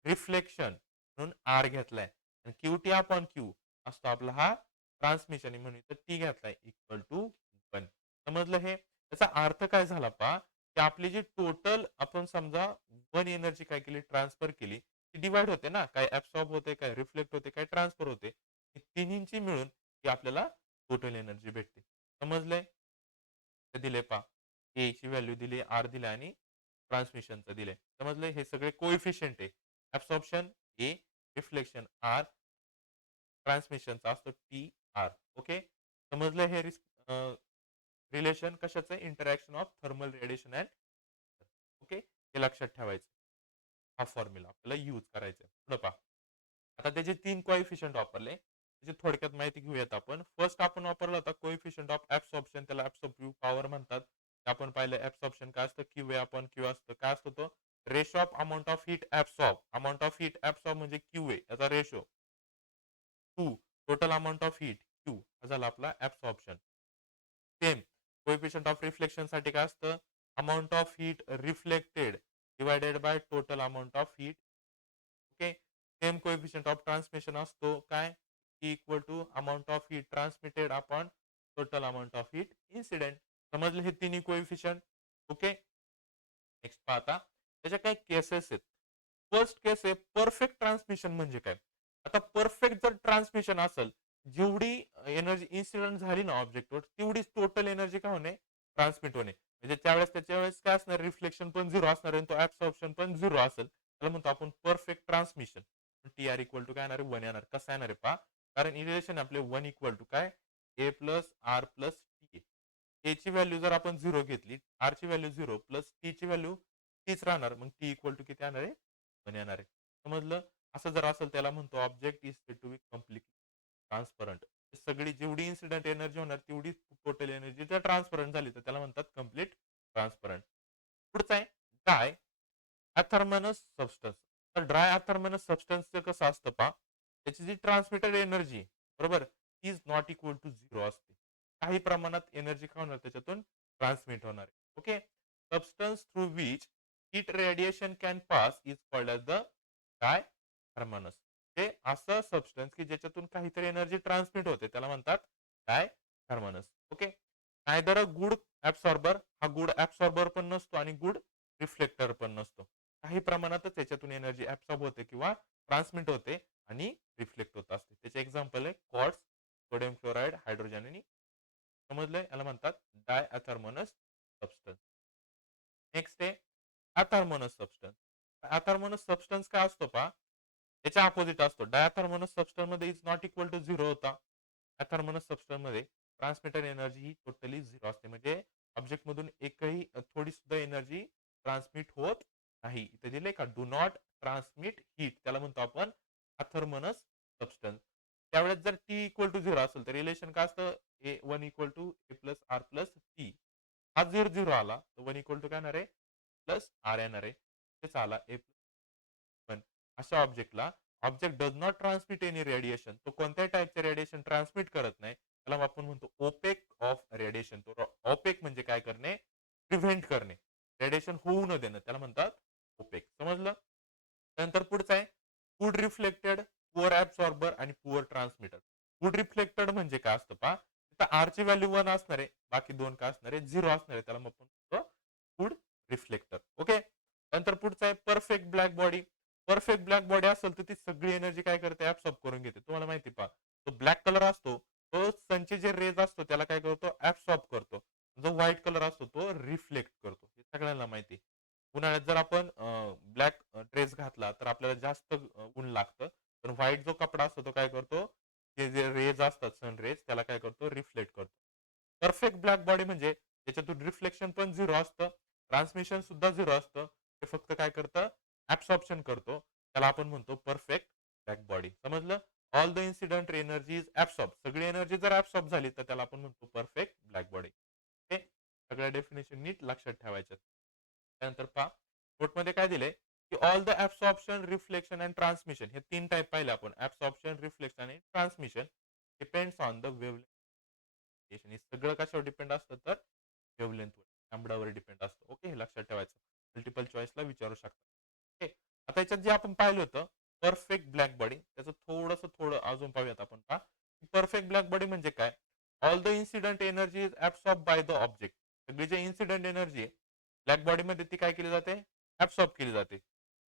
रिफ्लेक्शन, म्हणून आर घेतलाय. आणि क्यू टी अपॉन क्यू असतो आपला हा ट्रान्समिशन, म्हणून इथं टी घेतलाय इक्वल टू 1. समजलं हे? त्याचा अर्थ काय झाला पहा, की आपली जी टोटल आपण समजा 1 एनर्जी काय केली, ट्रान्सफर केली, ती डिवाइड होते ना, काय ऍब्सॉर्ब होते, काय रिफ्लेक्ट होते, काय ट्रान्सफर होते. तिन्हींची मिळून ती आपल्याला टोटल एनर्जी भेटते. समजलंय? ते दिले पहा. ए ची व्हॅल्यू दिली, आर दिले आणि ट्रान्समिशनचं दिले. समजलंय? हे सगळे कोएफिशियंट आहे. ॲब्सॉर्प्शन ए, रिफ्लेक्शन आर, ट्रान्समिशनचा असतो टी आर. ओके. समजलं हे रिलेशन कशाचं, interaction of thermal radiation and. Okay. हे लक्षात ठेवायचं. हा फॉर्म्युला आपल्याला यूज करायचा आहे. पुढे पहा. आता त्याचे 3 कोएफिशियंट वापरले. त्याची थोडक्यात माहिती घेऊयात आपण. फर्स्ट आपण वापरला होता कोएफिशियंट ऑफ ॲब्सॉर्प्शन, त्याला ॲब्सॉर्बिव्ह पॉवर म्हणतात. ते आपण पाहिलं ॲब्सॉर्प्शन काय असतं, क्यू ए अपॉन क्यू असतं. काय असतो तो? Ratio of amount of heat absorb. Amount of heat absorb म्हणजे क्यू ए याचा ratio to total amount of heat Q हा झाला आपला absorption. Same coefficient of reflection साठी काय असतं, amount of heat reflected divided by total amount of heat. Okay. Same coefficient of transmission असतो काय, equal to amount of heat transmitted upon total amount of heat incident. समजले हे तिन्ही coefficient? Okay. Next पाहता त्याच्या काही केसेस आहेत. First केस आहे परफेक्ट ट्रान्समिशन म्हणजे काय. आता परफेक्ट जर ट्रान्समिशन असेल, जेवढी एनर्जी इन्सिडेंट झाली ना ऑब्जेक्टवर, तेवढीच टोटल एनर्जी काय होणे, ट्रान्समिट होणे. म्हणजे त्यावेळेस त्याच्या वेळेस काय असणार, रिफ्लेक्शन पण झिरो असणार आणि तो ऍब्सॉर्प्शन पण झिरो असेल, त्याला म्हणतो आपण perfect transmission. T R equal to काय येणार, 1 येणार. कसं येणार आहे पहा, कारण रिलेशन आपले 1 इक्वल टू काय, ए प्लस आर प्लस टी. ए ची व्हॅल्यू जर आपण झिरो घेतली, आर ची व्हॅल्यू झिरो प्लस टी ची व्हॅल्यू तीच राहणार, मग टी इक्वल टू किती येणार आहे, 1 येणार आहे. समजलं? असं जर असेल त्याला म्हणतो object is said to be complete transparent. सगळी जेवढी इन्सिडेंट एनर्जी होणार तेवढी टोटल एनर्जी जर ट्रान्सपरंट झाली तर त्याला म्हणतात कम्प्लीट ट्रान्सपरंट. पुढचं आहे ड्राय अथर्मनस सबस्टन्स. तर ड्राय अथर्मनस सबस्टन्सचं कसं असतं पहा, त्याची जी ट्रान्समिटेड एनर्जी बरोबर is not equal to zero असते. काही प्रमाणात एनर्जी काय होणार त्याच्यातून ट्रान्समिट होणार आहे. Okay. Substance through which heat radiation can pass is called as the diathermanous. हे असं सबस्टन्स की ज्याच्यातून काहीतरी एनर्जी ट्रान्समिट होते त्याला म्हणतात diathermanous. Okay. Neither a good absorber, हा गुड ऍब्सॉर्बर पण नसतो आणि गुड रिफ्लेक्टर पण नसतो. काही प्रमाणातच याच्यातून एनर्जी ऍब्सॉर्ब होते किंवा ट्रान्समिट होते आणि रिफ्लेक्ट होत असते. त्याचे एक्झाम्पल आहे क्वार्ट्स, सोडियम क्लोराईड, हायड्रोजन आणि समजलंय, याला म्हणतात डायअथर्मोनस सबस्टन्स. नेक्स्ट आहे अथर्मोनस सबस्टन्स. अथर्मोनस सबस्टन्स काय असतो पहा, याच्या अपोजिट असतो. डायथर्मोनस सबस्टन्स मध्ये is not equal to zero होता. अथर्मोनस सबस्टन्स मध्ये ट्रान्समिटर एनर्जी ही टोटली झिरो असते. म्हणजे ऑब्जेक्ट मधून एकही थोडी सुद्धा एनर्जी ट्रान्समिट होत नाही. इथे दिले का, डू नॉट ट्रान्समिट हीट, त्याला म्हणतो आपण अथर्मोनस सबस्टन्स. त्यावेळेस जर टी इक्वल टू 0 असेल तर रिलेशन काय असतं A 1 equal to A plus R plus T. हा जर 0 आला तर 1 इक्वल टू काय येणार आहे प्लस आर येणार आहे. तेच आला ए पण अशा ऑब्जेक्टला object does not transmit any radiation. तो कोणत्याही टाईपचे रेडिएशन ट्रान्समिट करत नाही. त्याला आपण म्हणतो ओपेक ऑफ रेडिएशन. तो ओपेक म्हणजे काय करणे प्रिव्हेंट करणे. रेडिएशन होऊ न देणं त्याला म्हणतात ओपेक. समजलं? त्यानंतर पुढचं आहे फूड रिफ्लेक्टेड, पुअर ऍब्सॉर्बर आणि पुअर ट्रान्समिटर. फूड रिफ्लेक्टेड म्हणजे काय असतं पहा तिथं आर ची व्हॅल्यू 1 असणार आहे. बाकी 2 काय असणार आहे 0 असणार आहे. त्याला मग आपण फूड रिफ्लेक्टर. ओके. नंतर पुढचं आहे perfect black body. Perfect black body असेल तर ती सगळी एनर्जी काय करते ऍब्सॉर्ब करून घेते. तुम्हाला माहिती पहा तो ब्लॅक कलर असतो तो सनचे जे रेज असतो त्याला काय करतो ऍब्सॉर्ब करतो. जो व्हाईट कलर असतो तो रिफ्लेक्ट करतो. हे सगळ्यांना माहिती. उन्हाळ्यात जर आपण ब्लॅक ड्रेस घातला तर आपल्याला जास्त ऊन लागतं. पण व्हाईट जो कपडा असतो तो काय करतो ते जे रेज असतात सन रेज त्याला काय करतो रिफ्लेक्ट करतो. परफेक्ट ब्लॅक बॉडी म्हणजे त्याच्यातून रिफ्लेक्शन पण 0 असतं, ट्रान्समिशन सुद्धा 0 असतं. ते फक्त काय करतं ऍब्सॉर्प्शन करतो. त्याला आपण म्हणतो परफेक्ट ब्लॅक बॉडी. समजलं? All the incident energy is absorb. सगळी एनर्जी जर ऍब्सॉर्ब झाली तर त्याला आपण म्हणतो परफेक्ट ब्लॅक बॉडी. ओके. सगळ्या डेफिनेशन नीट लक्षात ठेवायच्या. त्यानंतर पहा नोटमध्ये काय दिलंय की all the absorption, reflection and transmission हे 3 टाइप पाहिले आपण. ऍब्सॉर्प्शन, रिफ्लेक्शन आणि transmission depends on the wavelength. हे सगळं कशावर डिपेंड असतं तर वेव्हलेंथवर, लांबडावर डिपेंड असतं. ओके. हे लक्षात ठेवायचं. मल्टिपल चॉईसला विचारू शकता. ओके. आता याच्यात जे आपण पाहिलं होतं परफेक्ट ब्लॅक बॉडी त्याचं थोडं अजून पाहूयात आपण पहा. परफेक्ट ब्लॅक बॉडी म्हणजे काय? All the incident energy is absorb by the object. सगळी जे इन्सिडेंट एनर्जी आहे ब्लॅक बॉडीमध्ये ती काय केली जाते ऍब्सॉर्ब केली जाते.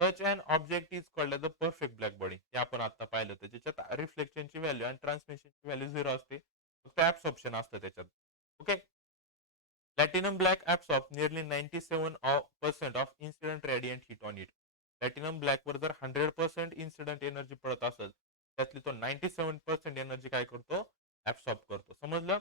Such and object is called the perfect black body. हे आपण आता पाहिलं होतं ज्याच्यात रिफ्लेक्शनची व्हॅल्यू आणि ट्रान्समिशनची व्हॅल्यू 0 असते. फक्त ऍब्सॉर्प्शन असतं त्याच्यात. Okay. Platinum black absorb nearly 97% of incident radiant heat on it. Platinum ब्लॅकवर जर 100% इन्सिडेंट एनर्जी पडत असेल त्यातली तो 97% एनर्जी काय करतो ऍब्सॉर्ब करतो. समजलं?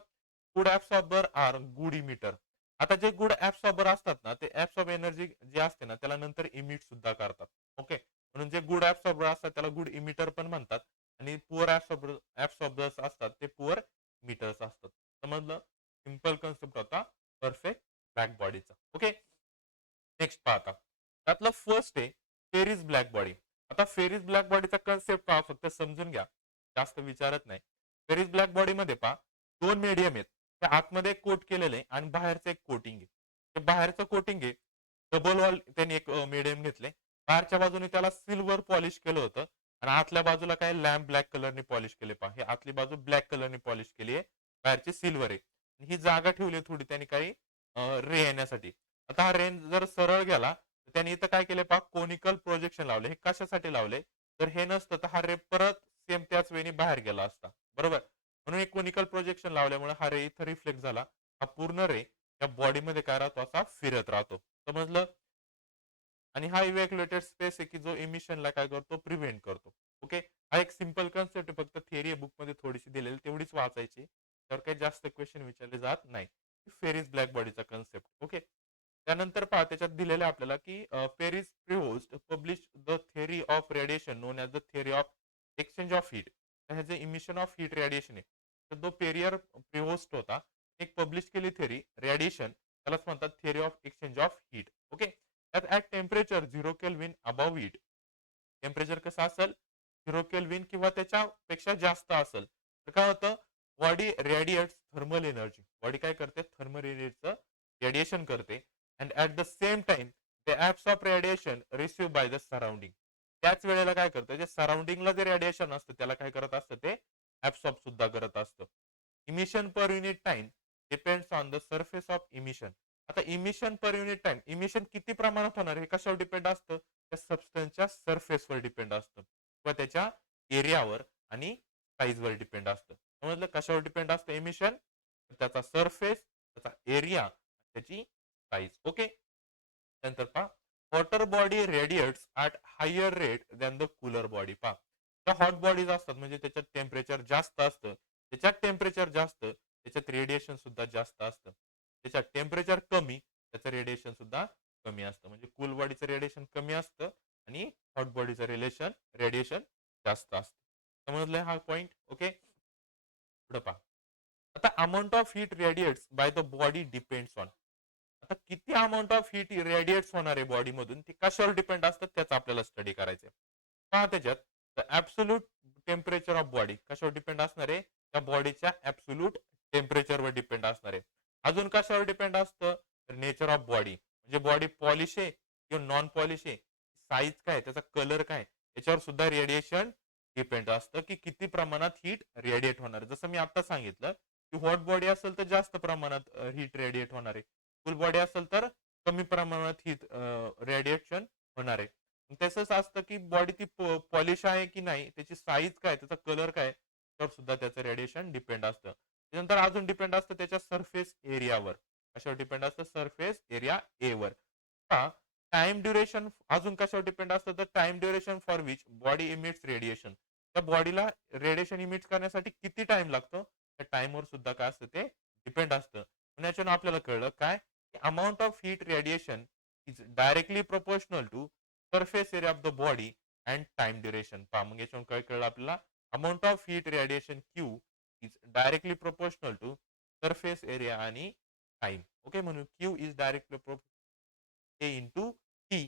Good absorber are good emitter. आता जे गुड ऍब्सॉर्बर असतात ना ते ऍब्सॉर्ब एनर्जी जी असते ना त्याला नंतर इमिट सुद्धा करतात. ओके. म्हणून जे गुड ऍब्सॉर्बर असतात त्याला गुड इमिटर पण म्हणतात आणि पुअर ऍब्सॉर्बर्स असतात ते पुअर इमिटर्स असतात. समजलं? सिंपल कन्सेप्ट होता परफेक्ट ब्लॅक बॉडीचा. ओके. नेक्स्ट पहा आता. त्यातलं फर्स्ट आहे फेरिस ब्लॅक बॉडी. आता फेरिस ब्लॅक बॉडीचा कन्सेप्ट पहा फक्त समजून घ्या. जास्त विचारत नाही. फेरिस ब्लॅक बॉडीमध्ये पहा 2 मीडियम आहेत. ते आतमध्ये कोट केलेलं आहे आणि बाहेरचं एक कोटिंग आहे. ते बाहेरचं कोटिंग आहे डबल वॉल त्यांनी एक मीडियम घेतले. बाहेरच्या बाजूने त्याला सिल्वर पॉलिश केलं होतं आणि आतल्या बाजूला काय लॅम्प ब्लॅक कलरने पॉलिश केले पहा. ही आतली बाजू ब्लॅक कलरने पॉलिश केली आहे. बाहेरची सिल्वर आहे. ही जागा ठेवली थोडी त्यांनी काही रे येण्यासाठी. आता हा रेंज जर सरळ गेला तर त्यांनी इथं काय केलं पहा कोनिकल प्रोजेक्शन लावले. हे कशासाठी लावले? तर हे नसतं तर हा रे परत सेम त्याच वेळी बाहेर गेला असता. बरोबर? म्हणून एक कोनिकल प्रोजेक्शन लावल्यामुळे हा रे इथं रिफ्लेक्ट झाला. हा पूर्ण रे त्या बॉडीमध्ये काय राहतो असा फिरत राहतो. समजलं? आणि हा इव्हॅक्युएटेड स्पेस आहे की जो इमिशनला काय करतो प्रिव्हेंट करतो. ओके. हा एक सिंपल कन्सेप्ट आहे फक्त थिअरी आहे बुकमध्ये थोडीशी दिलेली तेवढीच वाचायची. त्यावर काही जास्त क्वेश्चन विचारले जात नाही. फेरिस ब्लॅक बॉडीचा कन्सेप्ट. ओके. त्यानंतर पहा त्याच्यात दिलेलं आहे आपल्याला की Pierre Prevost publish the theory of radiation known as the theory of exchange of heat. हे जे इमिशन ऑफ हीट रेडिएशन आहे तर तो पेरियर प्रिहोस्ट होता. एक पब्लिश केली थिअरी रेडिएशन त्यालाच म्हणतात theory of exchange of heat. Okay. त्यात at temperature 0 kelvin above heat. Temperature कसं असेल 0 केल्विन किंवा त्याच्यापेक्षा जास्त असेल तर काय होतं body radiates thermal energy. Body काय करते थर्मल एनर्जीचं रेडिएशन करते and at the same time ते absorbs radiation receive by the surrounding. त्याच वेळेला काय करतं जे सराउंडिंगला जे रेडिएशन असतं त्याला काय करत असतं ते ऍब्सॉर्ब सुद्धा करत असतं. Emission per unit time depends on the surface of emission. आता emission per unit time emission किती प्रमाणात होणार हे कशावर डिपेंड असतं त्या सबस्टन्सच्या सरफेसवर डिपेंड असतं किंवा त्याच्या एरियावर आणि साईजवर डिपेंड असतं. समजलं कशावर डिपेंड असतं इमिशन त्याचा सरफेस त्याचा एरिया त्याची साईज. ओके. नंतर पहा water body radiates at higher rate than the cooler body. पहा त्या हॉट बॉडीज असतात म्हणजे त्याच्यात टेम्परेचर जास्त असतं. त्याच्यात टेम्परेचर जास्त त्याच्यात रेडिएशन सुद्धा जास्त असतं. त्याच्यात टेम्परेचर कमी त्याचं रेडिएशन सुद्धा कमी असतं. म्हणजे कूल बॉडीचं रेडिएशन कमी असतं आणि हॉट बॉडीचं रेडिएशन जास्त असतं. समजलंय हा पॉइंट? ओके. पुढे पहा. आता amount of heat radiates by the body depends on. आता किती अमाऊंट ऑफ हीट रेडिएट्स होणार आहे बॉडीमधून ते कशावर डिपेंड असतात त्याचा आपल्याला स्टडी करायचं आहे. पहा त्याच्यात ऍब्सोल्यूट टेम्परेचर ऑफ बॉडी कशावर डिपेंड असणार आहे? त्या बॉडीच्या ऍब्सोल्यूट टेम्परेचरवर डिपेंड असणार आहे. अजून कशावर डिपेंड असतं? नेचर ऑफ बॉडी, म्हणजे बॉडी पॉलिश आहे किंवा नॉन पॉलिश आहे, साईज काय, त्याचा कलर काय, याच्यावर सुद्धा रेडिएशन डिपेंड असतं की किती प्रमाणात हीट रेडिएट होणार. जसं मी आता सांगितलं की हॉट बॉडी असेल तर जास्त प्रमाणात हीट रेडिएट होणार आहे. फुल बॉडी असेल तर कमी प्रमाणात हीट रेडिएशन होणार आहे. तसंच असतं की बॉडी ती पॉलिश आहे की नाही, त्याची साईज काय, त्याचा कलर काय, त्यावर सुद्धा त्याचं रेडिएशन डिपेंड असतं. त्यानंतर अजून डिपेंड असतं त्याच्या सरफेस एरियावर. कशावर डिपेंड असतं? सरफेस एरिया ए वर. टाइम ड्युरेशन अजून कशावर डिपेंड असतं? तर time duration for which body emits radiation. त्या बॉडीला रेडिएशन इमिट करण्यासाठी किती टाइम लागतो, त्या टाइमवर सुद्धा काय असतं ते डिपेंड असतं. याच्यानं आपल्याला कळलं काय, amount of heat radiation is directly proportional to surface area of the body and time duration. पहा मग याच्यावर काय कळलं आपल्याला? Amount of heat radiation Q is directly proportional to surface area आणि टाइम. ओके, म्हणून Q is directly A into T.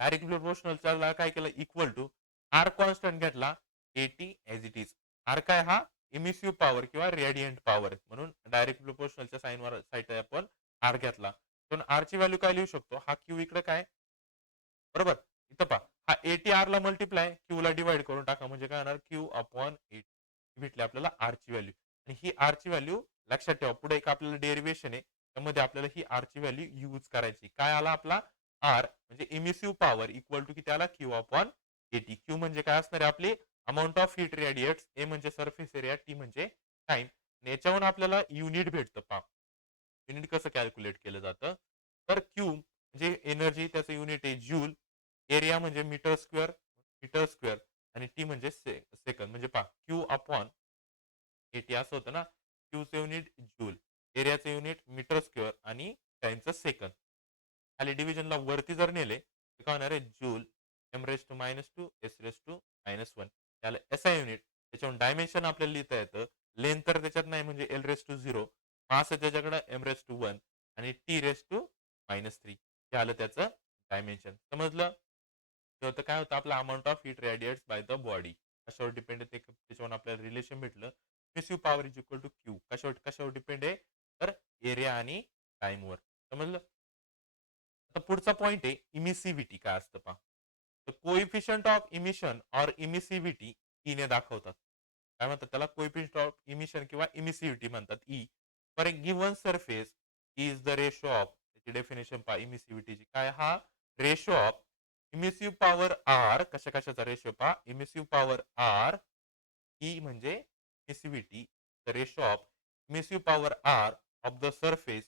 Direct प्रोपोर्शनलला काय केलं? इक्वल टू आर कॉन्स्टंट घेतला, A T as it is. R काय? हा इमिसिव्ह पॉवर किंवा radiant power, म्हणून डायरेक्ट प्रोपोर्शनलच्या साईनवर साईड आपण आर घेतला. पण आर ची व्हॅल्यू काय लिहू शकतो? हा क्यू इकडे काय, बरोबर, इथं पहा, हा एटी आर ला मल्टिप्लाय क्यू ला डिवाइड करून टाका, म्हणजे काय होणार? क्यू अपॉन एटी भेटली आपल्याला आर ची व्हॅल्यू. आणि ही आर ची व्हॅल्यू लक्षात ठेवा, पुढे एक आपल्याला डेरिवेशन आहे, त्यामध्ये आपल्याला ही आर ची व्हॅल्यू यूज करायची. काय आला आपला? आर म्हणजे इमिसिव्ह पॉवर इक्वल टू किती आला? Q upon eighty. क्यू म्हणजे काय असणार आहे आपली? अमाऊंट ऑफ हीट रेडिएट्स, ए म्हणजे सरफेस एरिया, टी म्हणजे टाइम. याच्यावरून आपल्याला युनिट भेटतं. पहा युनिट कसं कॅल्क्युलेट केलं जातं, तर क्यू म्हणजे एनर्जी, त्याचं युनिट आहे जूल. एरिया म्हणजे मीटर स्क्वेअर आणि टी म्हणजे सेकंद. म्हणजे पहा क्यू अपॉन एटी असं होतं ना. क्यूचं युनिट जूल, एरियाचं युनिट मीटर स्क्वेअर आणि टाइमचं सेकंद. खाली डिव्हिजनला वरती जर नेले तर काय होणार आहे? Joule M raise to minus two S raise to minus one. त्याला एसआय युनिट. त्याच्यावर डायमेन्शन आपल्याला लिहिता येतं. लेंथ तर त्याच्यात नाही, म्हणजे L raise to zero. Mass आहे त्याच्याकडे एम रेस टू वन आणि T raise to minus three. हे आलं त्याचं डायमेन्शन. समजलं? ते होतं काय होतं आपलं? Amount of heat radiates by the body. कशावर डिपेंड आहे ते, त्याच्यावर आपल्याला रिलेशन भेटलं. Emissive power is equal to Q. कशावर कशावर डिपेंड आहे? तर एरिया आणि टाइमवर. समजलं? आता पुढचा पॉइंट आहे इमिसिव्हिटी. काय असतं पहा. The coefficient of emission or emissivity E ने दाखवतात. काय म्हणतात त्याला? कोइफिशियंट ऑफ इमिशन किंवा इमिसिव्हिटी म्हणतात, E. For a given surface is the ratio of, त्याची डेफिनेशन पहा इमिसिव्हिटीची. काय? हा ratio of emissive power R. कशा कशाचा रेशो पहा? Emissive power R. ई म्हणजे emissivity, the ratio of emissive power R of the surface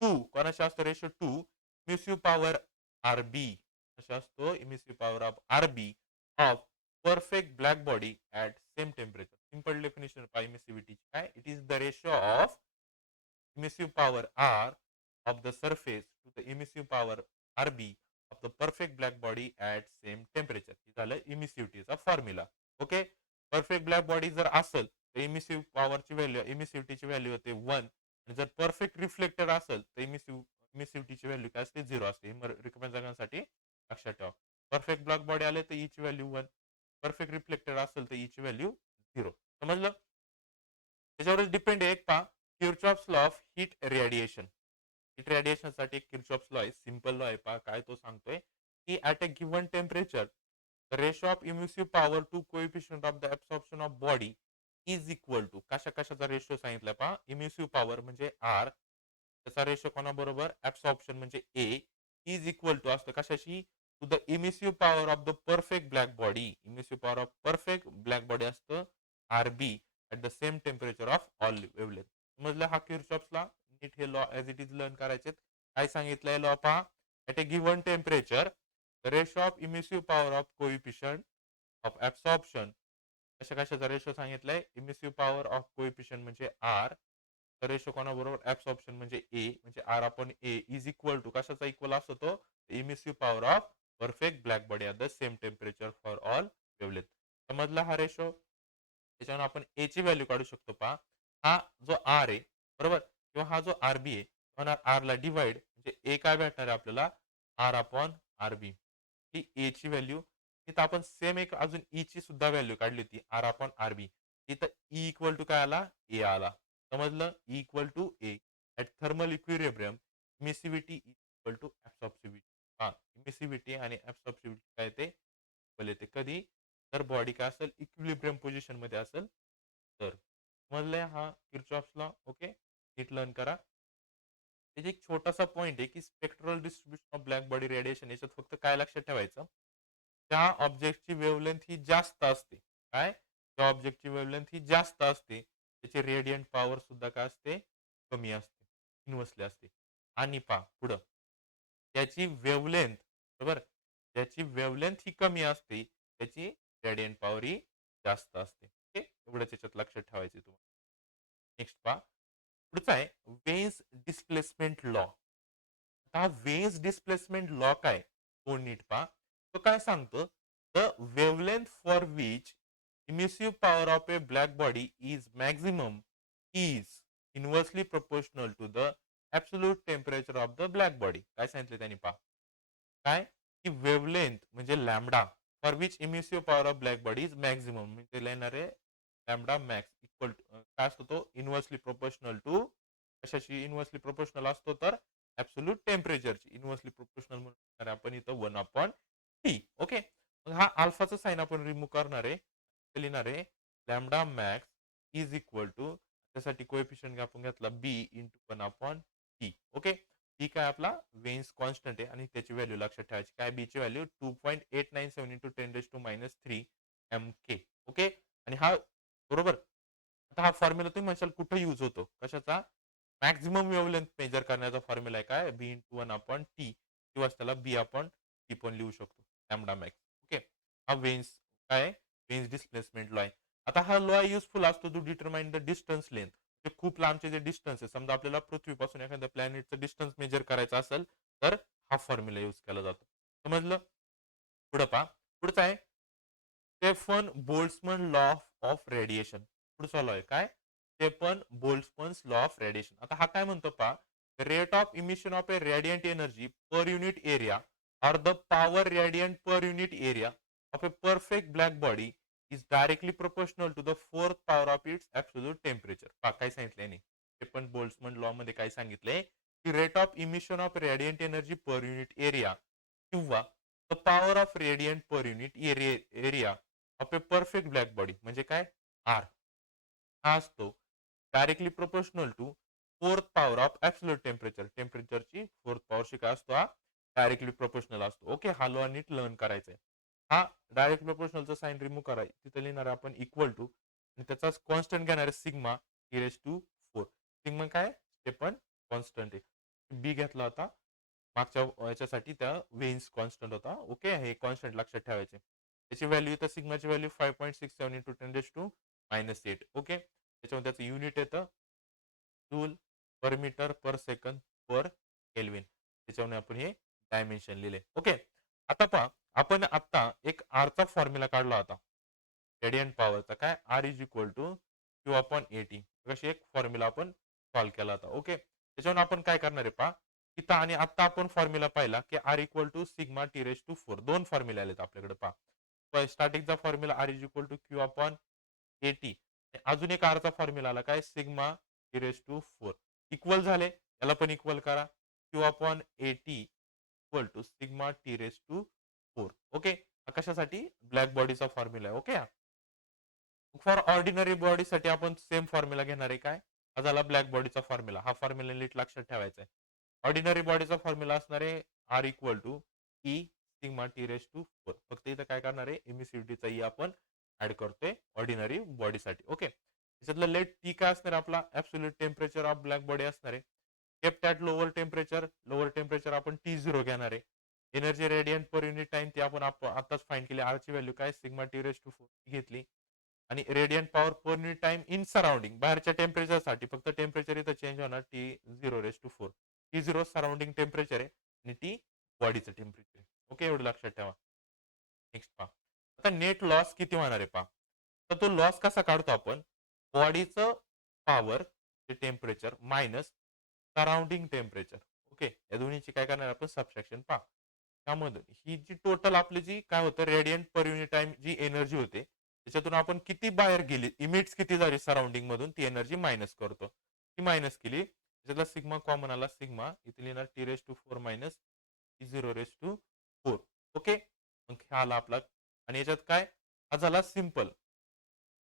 to, कोणाशी असतो ratio? To emissive power R B. कशा असतो? Emissive power of R B of perfect black body at same temperature. Simple definition पहा इमिसिव्हिटीची. काय? It is the ratio of emissive power R of the surface to the emissive power RB of the perfect black body at same temperature. हे झालं इमिसिव्हिटीचा formula. Okay, perfect black body जर असेल तर emissive पॉवरची व्हॅल्यू, इमिसिव्हिटीची व्हॅल्यू होते 1. आणि जर परफेक्ट रिफ्लेक्टर असेल तर इमिसिव्हिटीची व्हॅल्यू काय असते? 0 असते. रिकाम्या जागांसाठी लक्षात ठेवा. परफेक्ट ब्लॅक बॉडी आले तर ईची व्हॅल्यू 1. परफेक्ट रिफ्लेक्टर असेल तर ईची व्हॅल्यू 0. समजलं? त्याच्यावरच डिपेंड आहे. एक पहा, Kirchhoff's law of heat radiation. Heat radiation साठी एक किर्चॉफ्स लॉ आहे, सिंपल लॉ आहे. पहा काय तो सांगतोय की at a given temperature the ratio of emissive power to coefficient of the absorption of body is equal to. कशा कशाचा रेशो सांगितलाय पहा? इम्युसिव्ह पॉवर म्हणजे आर, त्याचा रेशो कोणाबरोबर? ऍब्सॉर्प्शन म्हणजे ए, इज इक्वल टू असतं कशाशी? To the emissive power of the perfect black body. Emissive power of perfect black body असतं R B at the same temperature of all wavelength. समजलं? हा किर्चॉफ्सला नीट हे law as it is learn करायचे. काय सांगितलंय लॉ पहा? At a given temperature the ratio of emissive power of coefficient of absorption. कशा कशाचा रेशो सांगितलाय? इमिसिव्ह पॉवर ऑफ कोइफिशियंट म्हणजे आर, रेशो कोणाबरोबर? ऍब्सॉर्प्शन म्हणजे ए, म्हणजे R upon A is equal to कशाचा इक्वल असतो तो? Emissive power of perfect black body at the same temperature for all wavelength. समजला हा रेशो? त्याच्यावर आपण ए ची व्हॅल्यू काढू शकतो पहा. हा जो आर आहे बरोबर किंवा हा जो आरबी आहे होणार आरला डिवाइड म्हणजे ए काय भेटणार आहे आपल्याला आर अपॉन आरबी ही ए ची व्हॅल्यू. इथं आपण सेम एक अजून ई ची सुद्धा व्हॅल्यू काढली होती आर अपॉन आरबी. इथं ई इक्वल टू काय आला ए आला. समजलं E equal to A at thermal equilibrium emissivity equal to absorptivity. हा इमिसिव्हिटी आणि ऍब्सॉर्प्सिव्हिटी काय येते इक्वल येते कधी तर बॉडी काय असेल इक्विलिब्रियम पोझिशन मध्ये असेल तर. समजलंय हा किर्चॉफ्स ओके नीट लर्न करा. त्याची एक छोटासा पॉईंट आहे की spectral distribution of black body radiation याच्यात फक्त काय लक्षात ठेवायचं त्या ऑब्जेक्टची वेवलेंथ ही जास्त असते. काय त्या ऑब्जेक्टची वेवलेंथ ही जास्त असते त्याची रेडियंट पॉवर सुद्धा काय असते कमी असते इन्व्हर्सली असते. आणि पा पुढं त्याची वेवलेंथ बरोबर त्याची वेवलेंथ ही कमी असते त्याची रेडियंट पॉवर ही जास्त असते. ओके एवढंच याच्यात लक्षात ठेवायचे तुम्हाला. नेक्स्ट पहा पुढचा आहे वेन्स डिस्प्लेसमेंट लॉ. आता वेन्स डिस्प्लेसमेंट लॉ काय तो नीट पहा. तो काय सांगतो the wavelength for which emissive power of a black body is maximum is inversely proportional to the absolute temperature of the black body. काय सांगितलं त्यांनी पहा काय की वेवलेंथ म्हणजे lambda for which emissive power of black body is maximum म्हणजे लिहिणार आहे लॅमडा मॅक्स इक्वल काय असतो तो इन्व्हर्सली प्रोपोर्शनल टू कशाशी इन्व्हर्सली प्रोपोर्शनल असतो तर ऍब्सोल्यूट टेम्परेचरची इन्व्हर्सली प्रोपोर्शनल म्हणून आपण इथं 1/T. ओके मग हा अल्फाचा साइन आपण रिमूव्ह करणार आहे लिहिणार आहे lambda max is equal to त्यासाठी कोएफिशियंट आपण घेतला बी इंटू 1/T. ओके टी काय आपला वेन्स कॉन्स्टंट आहे आणि त्याची व्हॅल्यू लक्षात ठेवायची काय बी ची व्हॅल्यू 2.897 इंटू 10⁻³ MK. ओके आणि हा बरोबर आता हा फॉर्म्युला तुम्ही म्हणशाल कुठे यूज होतो कशाचा मॅक्झिमम वेवलेंथ मेजर करण्याचा फॉर्म्युला आहे काय बी इंटू 1/T किंवा त्याला बी आपण टी पण लिहू शकतो लॅमडा मॅक्स. ओके हा वेन्स काय वेन्स डिस्प्लेसमेंट लॉ आहे. आता हा लॉ युजफुल असतो to determine the distance length ते खूप लांबचे जे डिस्टन्स आहे समजा आपल्याला पृथ्वीपासून एखाद्या प्लॅनेटचं डिस्टन्स मेजर करायचं असेल तर हा फॉर्म्युला यूज केला जातो. समजलं पुढं पहा पुढचं आहे Stefan Boltzmann law of radiation. पुढचा लॉ आहे काय Stefan Boltzmann's law of radiation. आता हा काय म्हणतो पहा rate of emission of a radiant energy per unit area or the power radiant per unit area of a perfect black body is directly proportional to the fourth power of its absolute temperature. पहा काय सांगितलंय नाही ते पण Boltzmann law मध्ये काय सांगितलंय की rate of emission of radiant energy per unit area किंवा the power of radiant per unit area of a perfect black body म्हणजे काय आर हा असतो directly proportional to fourth power of absolute temperature टेम्परेचरची फोर्थ पॉवरशी काय असतो हा डायरेक्टली प्रोपोर्शनल असतो. ओके हा लॉ नीट लर्न करायचा आहे. हा डायरेक्ट प्रोपोर्शनलचा साइन रिमूव्ह करायचं तिथे लिहिणार आपण इक्वल टू आणि त्याचा कॉन्स्टंट घेणार आहे सिग्मा टू 4. सिग्मा काय ते पण कॉन्स्टंट आहे बी घेतला होता मागच्या याच्यासाठी त्या वेन्स कॉन्स्टंट होता. ओके हे कॉन्स्टंट लक्षात ठेवायचे त्याची व्हॅल्यू इथं सिग्माची व्हॅल्यू 5.67 इंटू 10⁻⁻⁸. ओके त्याच्यामध्ये त्याचं युनिट येतं joule per metre per second per kelvin त्याच्यावर आपण हे डायमेन्शन लिहिले. ओके आता पहा आपण आता एक आरचा फॉर्म्युला काढला होता रेडियंट पॉवरचा काय R is equal to Q/80 कशी एक फॉर्म्युला आपण सॉल्व्ह केला होता. ओके त्याच्यावर आपण काय करणार आहे पहा इथं आणि आता आपण फॉर्म्युला पाहिला की R equal to sigma T⁻⁴ दोन फॉर्म्युले आलेत आपल्याकडे पहा स्टार्टिंगचा formula R is equal to Q/80 अजून एक आरचा फॉर्म्युला आला काय सिग्मा T⁻⁴ इक्वल झाले याला पण इक्वल करा Q/80 equal to sigma T⁻⁴. Okay कशासाठी ब्लॅक बॉडीचा फॉर्म्युला आहे. ओके फॉर ऑर्डिनरी बॉडीसाठी आपण सेम फॉर्म्युला घेणार आहे काय हा झाला ब्लॅक बॉडीचा फॉर्म्युला हा फॉर्म्युला नीट लक्षात ठेवायचा आहे. ऑर्डिनरी बॉडीचा फॉर्म्युला असणार आहे R equal to E sigma T⁻⁴. फक्त इथं काय करणार आहे एमिसिव्हिटीचा ई आपण ऍड करतोय ऑर्डिनरी बॉडीसाठी. ओके त्याच्यातलं लेट टी काय असणार आपला absolute temperature of black body असणार आहे केप्ट ॲट लोअर टेम्परेचर आपण T0 घेणार आहे. Energy radiant per unit time ती आपण आताच फाईंड केली आरची व्हॅल्यू काय सिग्मा T⁻⁴ घेतली आणि radiant power per unit time in surrounding बाहेरच्या टेम्परेचरसाठी फक्त टेम्परेचर इथं चेंज होणार T0⁴. T0 सराउंडिंग टेम्परेचर आहे आणि टी बॉडीचं टेम्परेचर आहे. ओके एवढं लक्षात ठेवा. नेक्स्ट पहा आता नेट लॉस किती होणार आहे पहा तर तो लॉस कसा काढतो आपण? बॉडीचं पॉवर ते temperature minus surrounding temperature. Okay. या दोन्हीची काय करणार आपण सबट्रॅक्शन पहा. त्यामध्ये ही जी टोटल आपली जी काय होतं रेडियंट पर युनिट टाइम जी एनर्जी होते त्याच्यातून आपण किती बाहेर गेली इमिट्स किती झाली सराउंडिंग मधून ती एनर्जी मायनस करतो. ती मायनस केली त्याच्यातला सिग्मा कॉमन आला सिग्मा इथे लिहिणार T raise to 4 minus T 0 raise to 4. Okay. मग हा आला आपला आणि याच्यात काय हा झाला सिंपल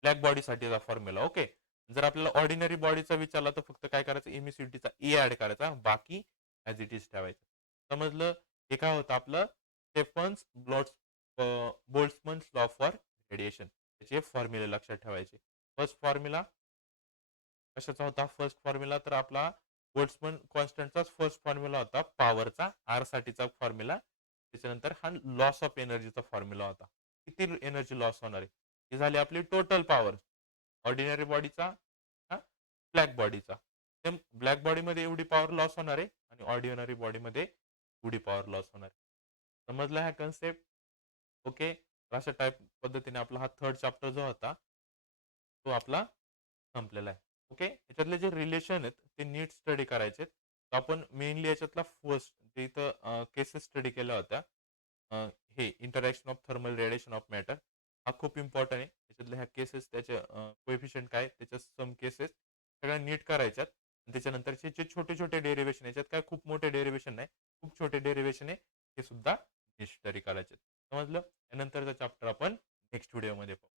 ब्लॅक बॉडीसाठीचा फॉर्म्युला. ओके. जर आपल्याला ऑर्डिनरी बॉडीचा विचारला तर फक्त काय करायचं एमिसिव्हिटीचा ए ऍड करायचा बाकी ऍज इट इज ठेवायचं. समजलं. हे काय होतं आपलं स्टेफन्स बोल्ट्झमन्स लॉ फॉर रेडिएशन त्याचे फॉर्म्युले लक्षात ठेवायचे. फर्स्ट फॉर्म्युला कशाचा होता फर्स्ट फॉर्म्युला तर आपला बोल्ट्झमन कॉन्स्टंटचाच फर्स्ट फॉर्म्युला होता पॉवरचा आर साठीचा फॉर्म्युला. त्याच्यानंतर हा लॉस ऑफ एनर्जीचा फॉर्म्युला होता. किती एनर्जी लॉस होणार आहे ही झाली आपली टोटल पॉवर ऑर्डिनरी बॉडीचा ब्लॅक बॉडीचा. सेम ब्लॅक बॉडीमध्ये एवढी पॉवर लॉस होणार आहे आणि ऑर्डिनरी बॉडीमध्ये एवढी पॉवर लॉस होणार आहे. समजला हा कन्सेप्ट. ओके. अशा टाईप पद्धतीने आपला हा थर्ड चॅप्टर जो होता तो आपला संपलेला आहे. ओके. याच्यातले जे रिलेशन आहेत ते नीट स्टडी करायचे. तर आपण मेनली याच्यातला फर्स्ट जे इथं केसेस स्टडी केल्या होत्या हे interaction of thermal radiation of matter हा खूप इम्पॉर्टंट आहे. त्याच्यातल्या ह्या केसेस त्याचे कोएफिशियंट काय त्याच्या सम केसेस सगळ्या नीट करायच्यात. त्याच्यानंतरचे जे छोटे छोटे डेरिव्हेशन याच्यात काय खूप मोठे डेरिव्हेशन नाही खूप छोटे डेरिव्हेशन आहे हे सुद्धा नीट स्टडी करायचे. समजलं. यानंतरचा चॅप्टर आपण नेक्स्ट व्हिडिओमध्ये पाहू.